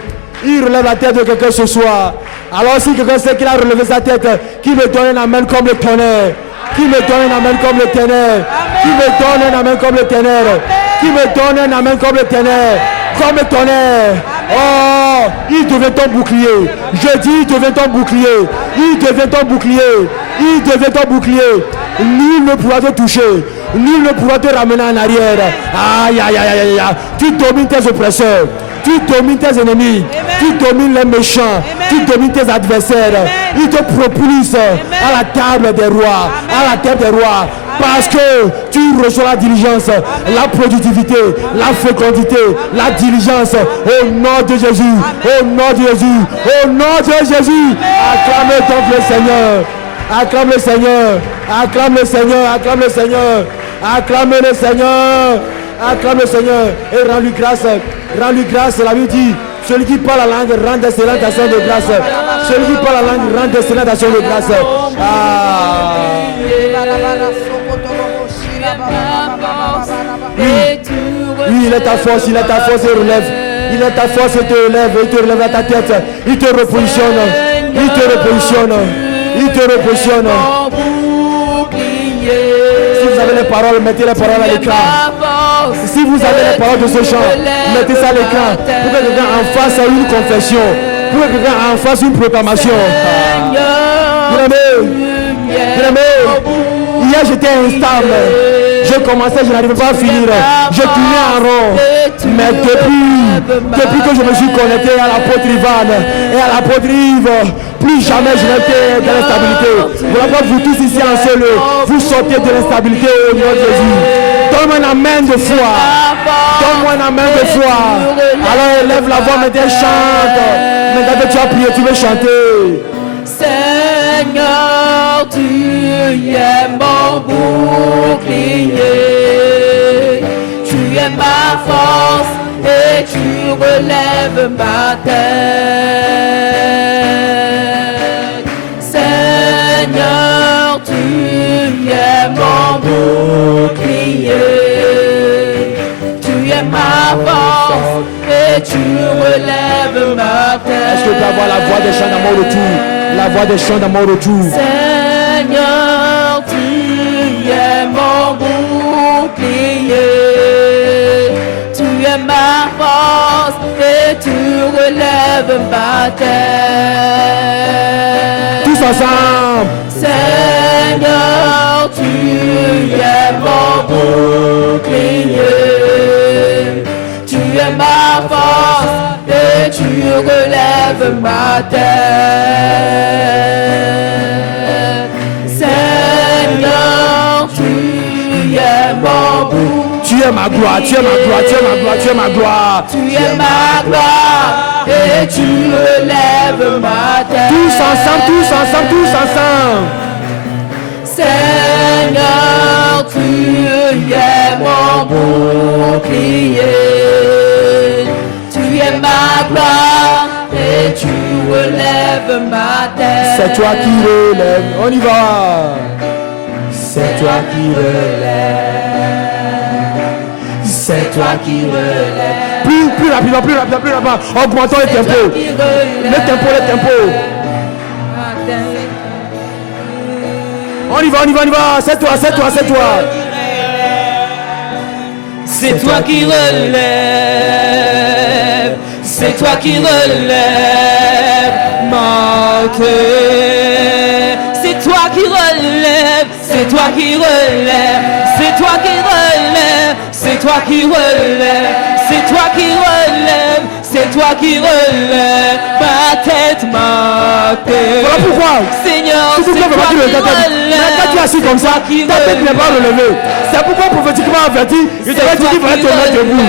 Il relève la tête de quelqu'un ce soir. Alors si quelqu'un sait qu'il a relevé sa tête, qu'il me donne un amen comme le tonnerre. Qui me donne un amen comme le ténèbre. Qui me donne un amen comme le ténèbre. Qui me donne un amen comme le ténèbre. Comme le tonnerre. Oh, il devient ton bouclier. Je dis, il devient ton bouclier. Il devient ton bouclier. Il devient ton bouclier. Nul ne pourra te toucher. Nul ne pourra te ramener en arrière. Aïe. Tu domines tes oppresseurs. Tu domines tes ennemis. Amen. Tu domines les méchants. Amen. Tu domines tes adversaires. Amen. Ils te propulsent à la table des rois. Amen. À la table des rois. Amen. Parce que tu reçois la diligence, Amen. La productivité, Amen. La fécondité, Amen. La diligence. Au nom de Jésus. Amen. Au nom de Jésus. Au nom de Jésus. Acclamez donc le Seigneur. Acclame le Seigneur. Acclame le Seigneur. Acclame le Seigneur. Acclame le Seigneur. Acclame le Seigneur et rends-lui grâce. Rends-lui grâce. La Bible dit, celui qui parle la langue rend d'excellentes actions de grâce. Celui qui parle la langue rend d'excellentes actions de grâce. Oui, il est ta force, il est ta force et relève. Il est ta force et te relève. Il te relève à ta tête. Il te repositionne. Il te repositionne. Il te repositionne. Si vous avez les paroles, mettez les paroles à l'écran. Si vous avez les paroles de ce chant, mettez ça à l'écran. Pour que quelqu'un en fasse une confession. Pour que quelqu'un en fasse une proclamation. Bien-aimé, hier j'étais instable. Je commençais, je n'arrivais pas à finir. Je tournais en rond. Mais depuis que je me suis connecté à l'apôtre Ivan et à l'apôtre Yves, plus jamais je n'étais dans l'instabilité. Voilà pourquoi vous tous ici en ce lieu, vous sortez de l'instabilité au nom de Jésus. Donne-moi un amen de foi. Donne-moi un amen de foi. Alors élève la voix, maintenant chante. Maintenant que tu as prié, tu veux chanter. Seigneur, tu es mon bouclier, tu es ma force et tu relèves ma tête. Seigneur, tu es mon bouclier, tu es ma force et tu relèves ma tête. Est-ce que tu peux avoir la voix des chants d'amour retour? La voix des chants d'amour retour. Seigneur, tu es mon bouclier, tu es ma force et tu relèves ma tête. Tous ensemble. Seigneur, tu es mon bouclier, tu es ma force et tu relèves ma tête. Seigneur, tu es mon bouclier. Tu es ma gloire, tu es ma gloire, tu es ma gloire, tu es ma gloire. Tu es ma gloire et tu relèves ma tête. Tous ensemble, tous ensemble, tous ensemble. Seigneur, tu es mon bouclier, tu es ma gloire et tu relèves ma tête. C'est toi qui relèves, on y va. C'est toi qui relèves. C'est toi qui relèves. Plus rapidement, plus rapidement, plus rapidement. Augmentons le tempo. Le tempo, le tempo. On y va, on y va, on y va. C'est toi, c'est toi, c'est toi. C'est toi qui relève, c'est toi qui relève ma tête. C'est toi qui relève, c'est toi qui relève, c'est toi qui relève, c'est toi qui relève, c'est toi qui relève, c'est toi qui relève ma tête, ma tête. Voilà pourquoi. Seigneur, Si vous c'est pouvez toi qui me dire, relève. mais quand tu es assis comme ça, ta tête n'est pas relevée. C'est pourquoi prophétiquement averti, il devrait dire qu'il va te mettre debout.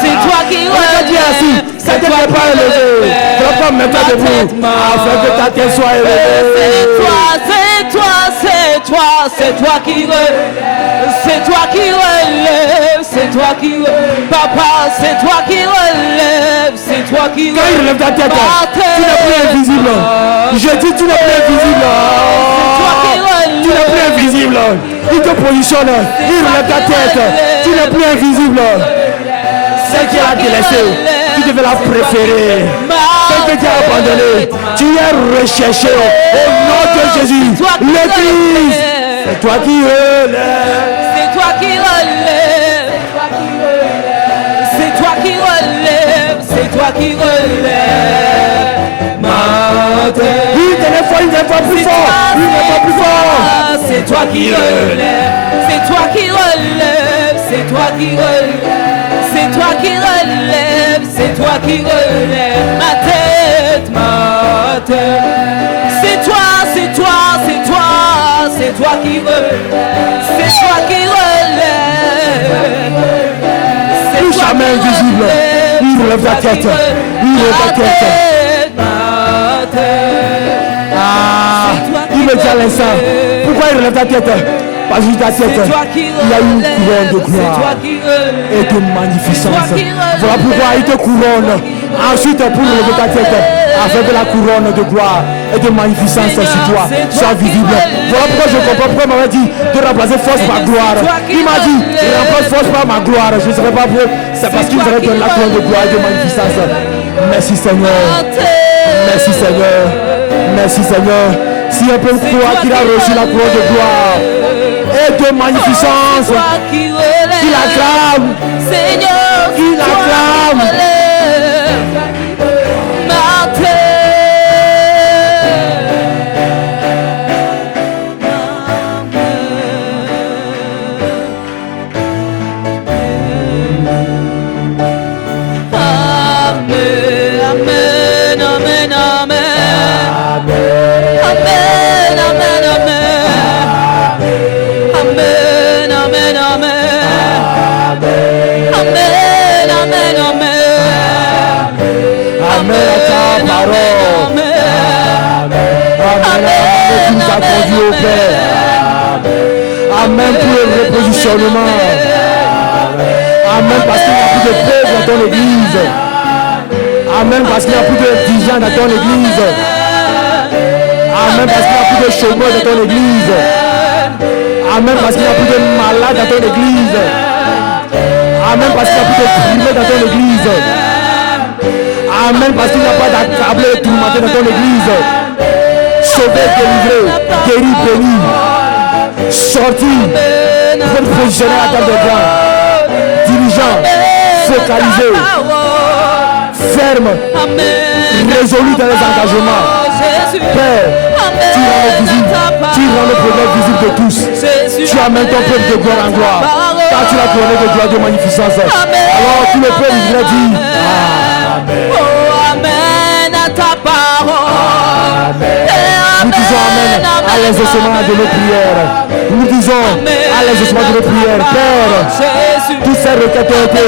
C'est toi qui relève. Quand tu es assis, ta tête n'est pas relevée. Tu vas pas me mettre debout afin que ta tête soit élevée. C'est toi, c'est toi, c'est toi, c'est toi qui relève. C'est toi qui relève, c'est toi qui relève. Papa, c'est toi qui relève, c'est toi qui relève. Quand il relève ta tête, tu n'es plus invisible. Je dis tu n'es plus invisible. Tu n'es plus invisible. Il te positionne, il relève ta tête. Tu n'es plus invisible. Celle qui a délaissé, tu devais la préférer. Celle que tu as abandonné, tu es recherché. Au nom de Jésus, l'Église, c'est toi qui relèves. C'est toi qui relève. C'est toi qui relève. C'est toi qui relève. Ma tête. Une fois plus fort. Une fois plus fort. C'est toi qui relève. C'est toi qui relève. C'est toi qui relève. C'est toi qui relève. C'est toi qui relève. Ma tête, ma tête. C'est toi, c'est toi, c'est toi. C'est toi qui relève. C'est toi qui relève. Plus jamais invisible. Il relève ta tête. Il relève ta tête. Ah, il me dit à l'instant. Pourquoi il relève ta tête? Parce que ta tête, il y a une couronne de gloire et de magnificence. Voilà pourquoi il te couronne. Ensuite, pour relever ta tête, afin que la couronne de gloire et de magnificence sur toi soit visible. Voilà pourquoi je comprends pourquoi il m'avait dit de remplacer force par gloire. Il m'a dit, remplace force par ma gloire. Je ne serai pas pour. C'est parce qu'il vous aurait donné la couronne de gloire et de magnificence. Merci Seigneur. Merci Seigneur. Merci Seigneur. Si un peu de toi qui a reçu la couronne de gloire et de magnificence, qu'il acclame, Seigneur, qu'il acclame. a conduits au Père. Amen pour le repositionnement. Amen parce qu'il n'y a plus de pauvres dans ton église. Amen parce qu'il n'y a plus d'indigents dans ton église. Amen parce qu'il n'y a plus de chômeurs dans ton église. Amen parce qu'il n'y a plus de malades dans ton église. Amen parce qu'il n'y a plus de primés dans ton église. Amen parce qu'il n'y a pas d'accablé et tourmenté dans ton église. Sauvé, délivré, guéri, béni. Sorti pour te positionner à la table de grands. Dirigeant, focalisé, ferme, résolu dans les engagements. Père, tu rends les visibles, tu rends le progrès visible de tous. Tu amènes ton peuple de gloire en gloire. Car tu l'as couronné de gloire de magnificence. Alors tout le peuple voudrait dire Amen à ta parole. nous disons Amen à l'exaucement de nos prières. Nous disons à l'exaucement de nos prières. Père, toutes ces requêtes ont été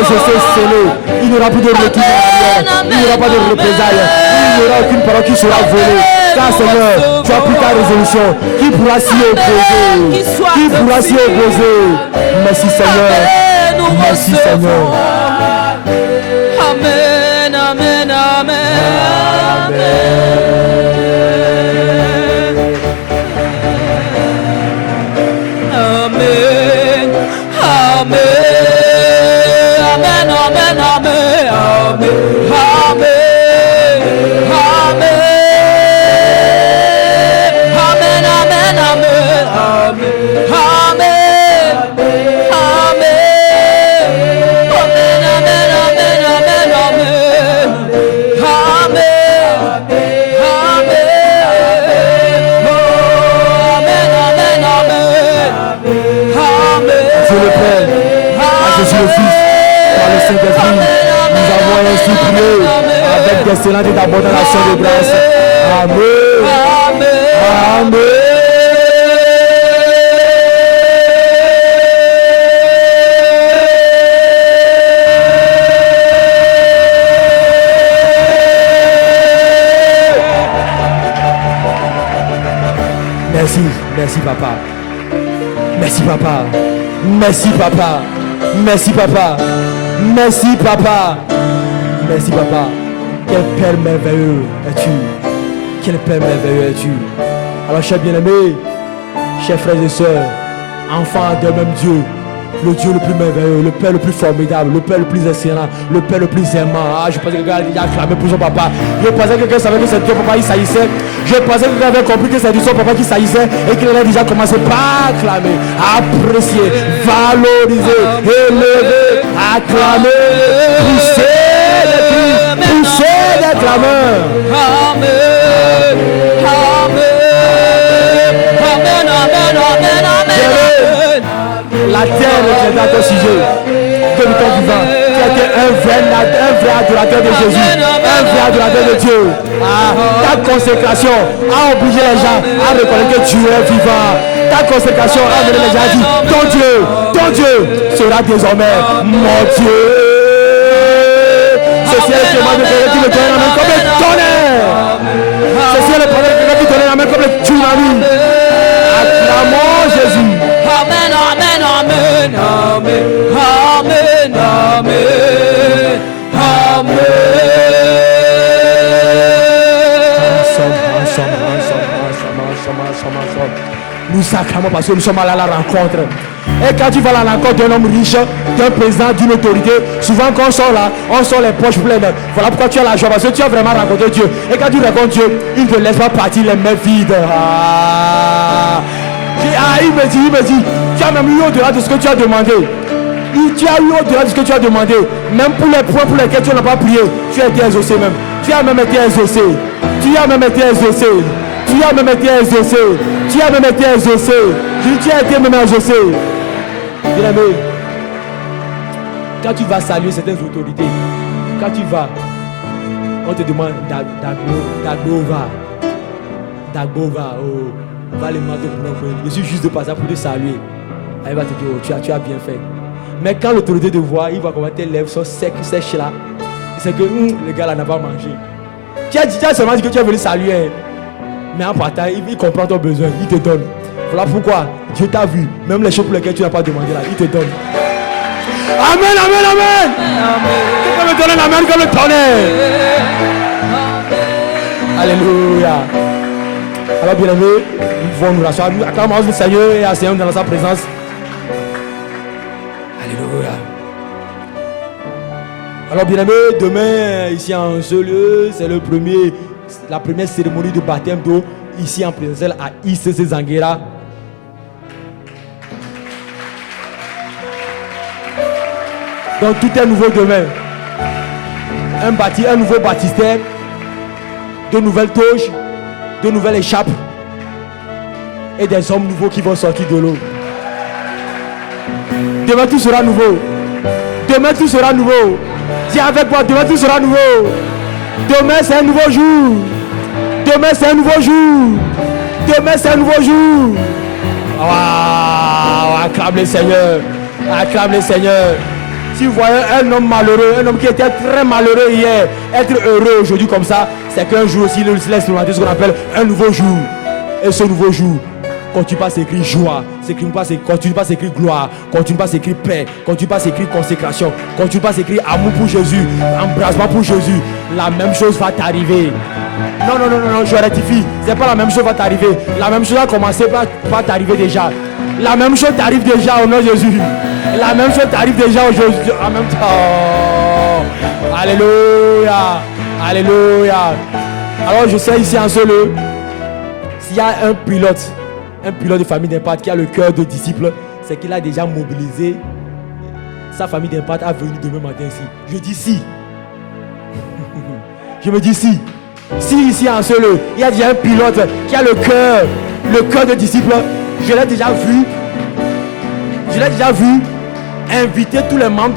exaucées, scellées. Il n'y aura plus de retour en arrière. Il n'y aura pas de représailles. Il n'y aura aucune parole qui sera volée. Car Seigneur, tu as pris ta résolution. Qui pourra s'y opposer? Qui pourra s'y opposer? Merci Seigneur. Merci Seigneur. Amen, amen, amen. Amen, amen, amen, amen, amen, amen, le Fils, par le Saint-Esprit, nous avons ainsi prié avec d'excellentes et d'abondantes actions de grâce. Amen. Amen. Merci, merci papa. Merci papa. Merci papa. Merci papa. Merci papa. Merci papa. Quel Père merveilleux es-tu. Quel Père merveilleux es-tu. Alors chers bien-aimés, chers frères et sœurs, enfants d'un même Dieu, le Dieu le plus merveilleux, le Père le plus formidable, le Père le plus excellent, le Père le plus aimant. Ah, je pensais que quelqu'un avait acclamé pour son papa. Je pensais que quelqu'un savait que c'était ton papa, il saillissait. Je pensais que quelqu'un avait compris que c'était son papa qui saillissait et qu'il avait déjà commencé par acclamer, apprécier, valoriser, élever, acclamer, pousser des cris, pousser des clameurs. Amen. Amen, amen, amen, amen. La terre est à ton sujet, de ton vivant. Tu as été un vrai adorateur de Jésus, un vrai adorateur de Dieu. Ah, ta consécration a obligé les gens à reconnaître que Dieu est vivant. Ta consécration a amené les gens à dire ton Dieu sera désormais mon Dieu. Ceci est le témoin de quelqu'un qui me donne la main comme le tonnerre. Ceci est le problème de quelqu'un qui donne la main comme le tsunami. Acclamons Jésus. Amen, amen, amen, amen, amen, amen, amen. Ensemble. Nous acclamons parce que nous sommes allés à la rencontre. Et quand tu vas à la rencontre d'un homme riche, d'un président, d'une autorité, souvent quand on sort là, on sort les poches pleines. Voilà pourquoi tu as la joie, parce que tu as vraiment rencontré Dieu. Et quand tu rencontres Dieu, il ne te laisse pas partir les mains vides. Il me dit, tu as même eu au-delà de ce que tu as demandé. Tu as eu au-delà de ce que tu as demandé. Même pour les points pour lesquels tu n'as pas prié, tu as été exaucé même. Tu as même été exaucé. Tu as même été exaucé. Tu as même été exaucé. Tu as même été exaucé. Tu as été même exaucé. Bien aimé, quand tu vas saluer certaines autorités, quand tu vas, on te demande Dagbova, oh, on va les demander pour un peu. Je suis juste de passage pour te saluer. Elle va te dire, oh, tu as bien fait. Mais quand l'autorité te voit, il va comment tes lèvres sont sèches là. C'est que le gars là n'a pas mangé. Tu as seulement dit que tu es venu saluer. Mais en partant, il comprend ton besoin, il te donne. Voilà pourquoi Dieu t'a vu. Même les choses pour lesquelles tu n'as pas demandé là, il te donne. Amen, amen, amen. Tu peux me donner l'amen comme le tonnerre. Alléluia. Alors bien aimé, nous pouvons nous rasseoir. Nous acclamons le Seigneur et asseyons dans sa présence. Alléluia. Alors bien aimé, demain ici en ce lieu, c'est la première cérémonie de baptême d'eau ici en présentiel à ICC Zanguera. Donc tout est nouveau demain. Un nouveau baptistère, de nouvelles toges, de nouvelles échappes et des hommes nouveaux qui vont sortir de l'eau. Demain tout sera nouveau. Demain tout sera nouveau. Dis avec moi, demain tout sera nouveau. Demain c'est un nouveau jour. Demain c'est un nouveau jour. Demain c'est un nouveau jour. Waouh, acclame le Seigneur. Acclame le Seigneur. Si vous voyez un homme malheureux, un homme qui était très malheureux hier, être heureux aujourd'hui comme ça, c'est qu'un jour aussi, le céleste ce qu'on appelle un nouveau jour. Et ce nouveau jour, continue pas à s'écrire joie, continue pas à s'écrire gloire, continue pas à s'écrire paix, continue pas à s'écrire consécration, continue pas à s'écrire amour pour Jésus, embrassement pour Jésus. La même chose va t'arriver. Non, je rectifie. C'est pas la même chose va t'arriver. La même chose a commencé par t'arriver déjà. La même chose t'arrive déjà au nom de Jésus. La même chose t'arrive déjà aujourd'hui en même temps. Alléluia. Alléluia. Alors je sais ici en ce lieu, s'il y a un pilote de famille d'impact qui a le cœur de disciple, c'est qu'il a déjà mobilisé sa famille d'impact à venir demain matin ici. Je dis si. Je me dis si. Si ici en ce lieu, il y a déjà un pilote qui a le cœur de disciple, je l'ai déjà vu inviter tous les membres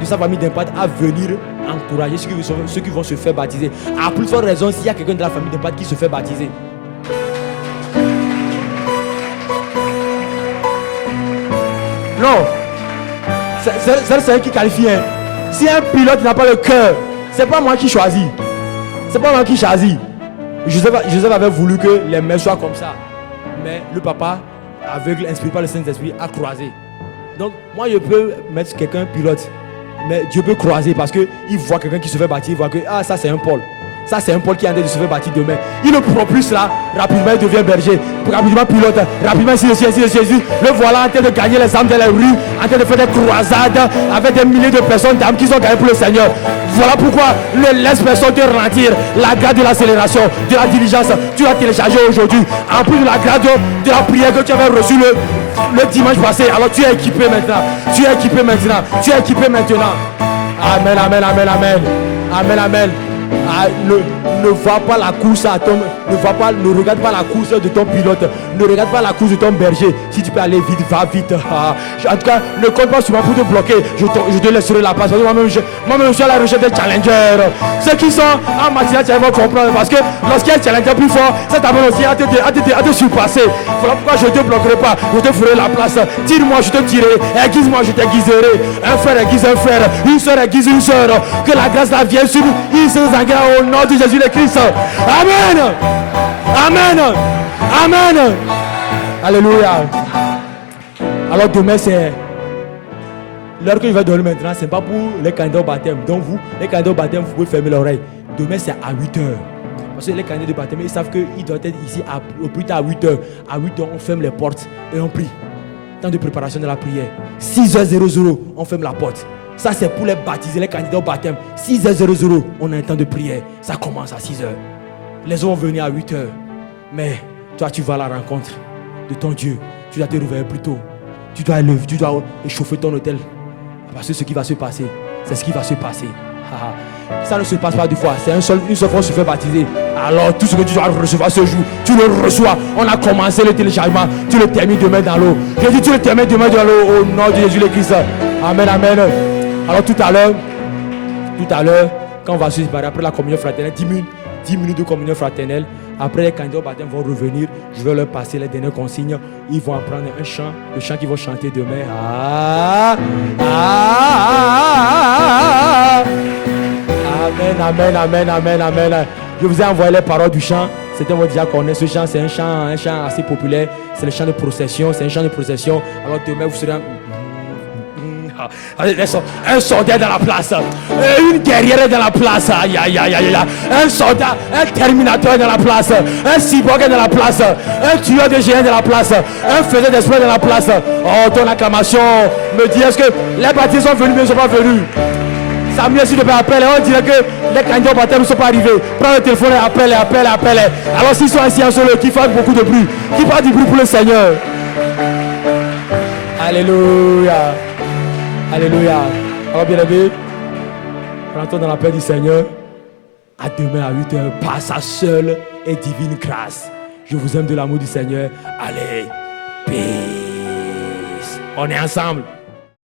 de sa famille d'impact à venir encourager ceux qui vont se faire baptiser. À plus forte raison s'il y a quelqu'un de la famille d'impact qui se fait baptiser. Non, c'est un qui qualifie. Hein. Si un pilote n'a pas le cœur, c'est pas moi qui choisis. C'est pas moi qui choisis. Joseph avait voulu que les mères soient comme ça. Mais le papa, aveugle, inspiré par le Saint-Esprit, a croisé. Donc, moi, je peux mettre quelqu'un pilote. Mais Dieu peut croiser parce qu'il voit quelqu'un qui se fait baptiser. Il voit que, ça, c'est un Paul. Ça, c'est un Paul qui est en train de se faire baptiser demain. Il le propulse là. Rapidement, il devient berger. Rapidement, pilote. Rapidement, si Jésus. Le voilà en train de gagner les âmes dans les rues. En train de faire des croisades avec des milliers de personnes, d'âmes qui sont gagnées pour le Seigneur. Voilà pourquoi ne laisse personne te ralentir. La grâce de l'accélération, de la diligence, tu l'as téléchargé aujourd'hui. En plus de la grâce de la prière que tu avais reçue le dimanche passé. Alors tu es équipé maintenant. Tu es équipé maintenant. Amen, amen, amen, amen. Amen, amen. Ne vois pas la course à ton, ne regarde pas la course de ton pilote, ne regarde pas la course de ton berger. Si tu peux aller vite, va vite. En tout cas, ne compte pas sur moi pour te bloquer. Je te laisserai la place. Moi-même, je suis à la recherche des challengers. Ceux qui sont en matière, tu vas comprendre. Parce que lorsqu'il y a un challenger plus fort, ça t'amène aussi à te surpasser. Voilà pourquoi je ne te bloquerai pas. Je te ferai la place. Tire-moi, je te tirerai. Aiguise-moi, je t'aiguiserai. Un frère aiguise un frère. Une soeur aiguise une soeur. Que la grâce la vienne sur nous. Au nom de Jésus le Christ. Amen. Amen. Amen. Alléluia. Alors demain c'est l'heure que je vais donner maintenant, c'est pas pour les candidats au baptême. Donc vous, les candidats au baptême, vous pouvez fermer l'oreille. Demain c'est à 8h. Parce que les candidats de baptême, ils savent qu'ils doivent être ici au plus tard à 8h. À 8h, on ferme les portes et on prie. Temps de préparation de la prière. 6h00, on ferme la porte. Ça c'est pour les baptiser, les candidats au baptême. 6h00, on a un temps de prière. Ça commence à 6h. Les autres vont venir à 8h. Mais toi tu vas à la rencontre de ton Dieu. Tu dois te réveiller plus tôt. Tu dois échauffer ton hôtel. Parce que ce qui va se passer, c'est ce qui va se passer. Ça ne se passe pas deux fois. C'est une seule fois qu'on se fait baptiser. Alors tout ce que tu dois recevoir ce jour, tu le reçois. On a commencé le téléchargement. Tu le termines demain dans l'eau. Je dis tu le termines demain dans l'eau au nom de Jésus le Christ. Amen, amen. Alors tout à l'heure, quand on va se séparer après la communion fraternelle, 10 minutes de communion fraternelle, après les candidats au baptême vont revenir, je vais leur passer les dernières consignes, ils vont apprendre un chant, le chant qu'ils vont chanter demain. Amen, amen, amen, amen, amen. Je vous ai envoyé les paroles du chant. Certains vont déjà connaître ce chant. C'est un chant assez populaire. C'est le chant de procession. C'est un chant de procession. Alors demain, vous serez un soldat dans la place, une guerrière dans la place, un soldat, un terminateur dans la place, un cyborg dans la place, un tueur de géants dans la place, un faiseur d'espoir dans la place. Oh, ton acclamation me dit, est-ce que les baptisés sont venus, mais ils ne sont pas venus? Samuel, s'il te plaît, appelle. On dirait que les candidats au baptême ne sont pas arrivés. Prends le téléphone et appelle. Alors s'ils sont assis en solo, qui fassent beaucoup de bruit, qui fassent du bruit pour le Seigneur. Alléluia. Alléluia. Alors bien aimé, rentrons dans la paix du Seigneur. À demain à 8h par sa seule et divine grâce. Je vous aime de l'amour du Seigneur. Allez, peace. On est ensemble.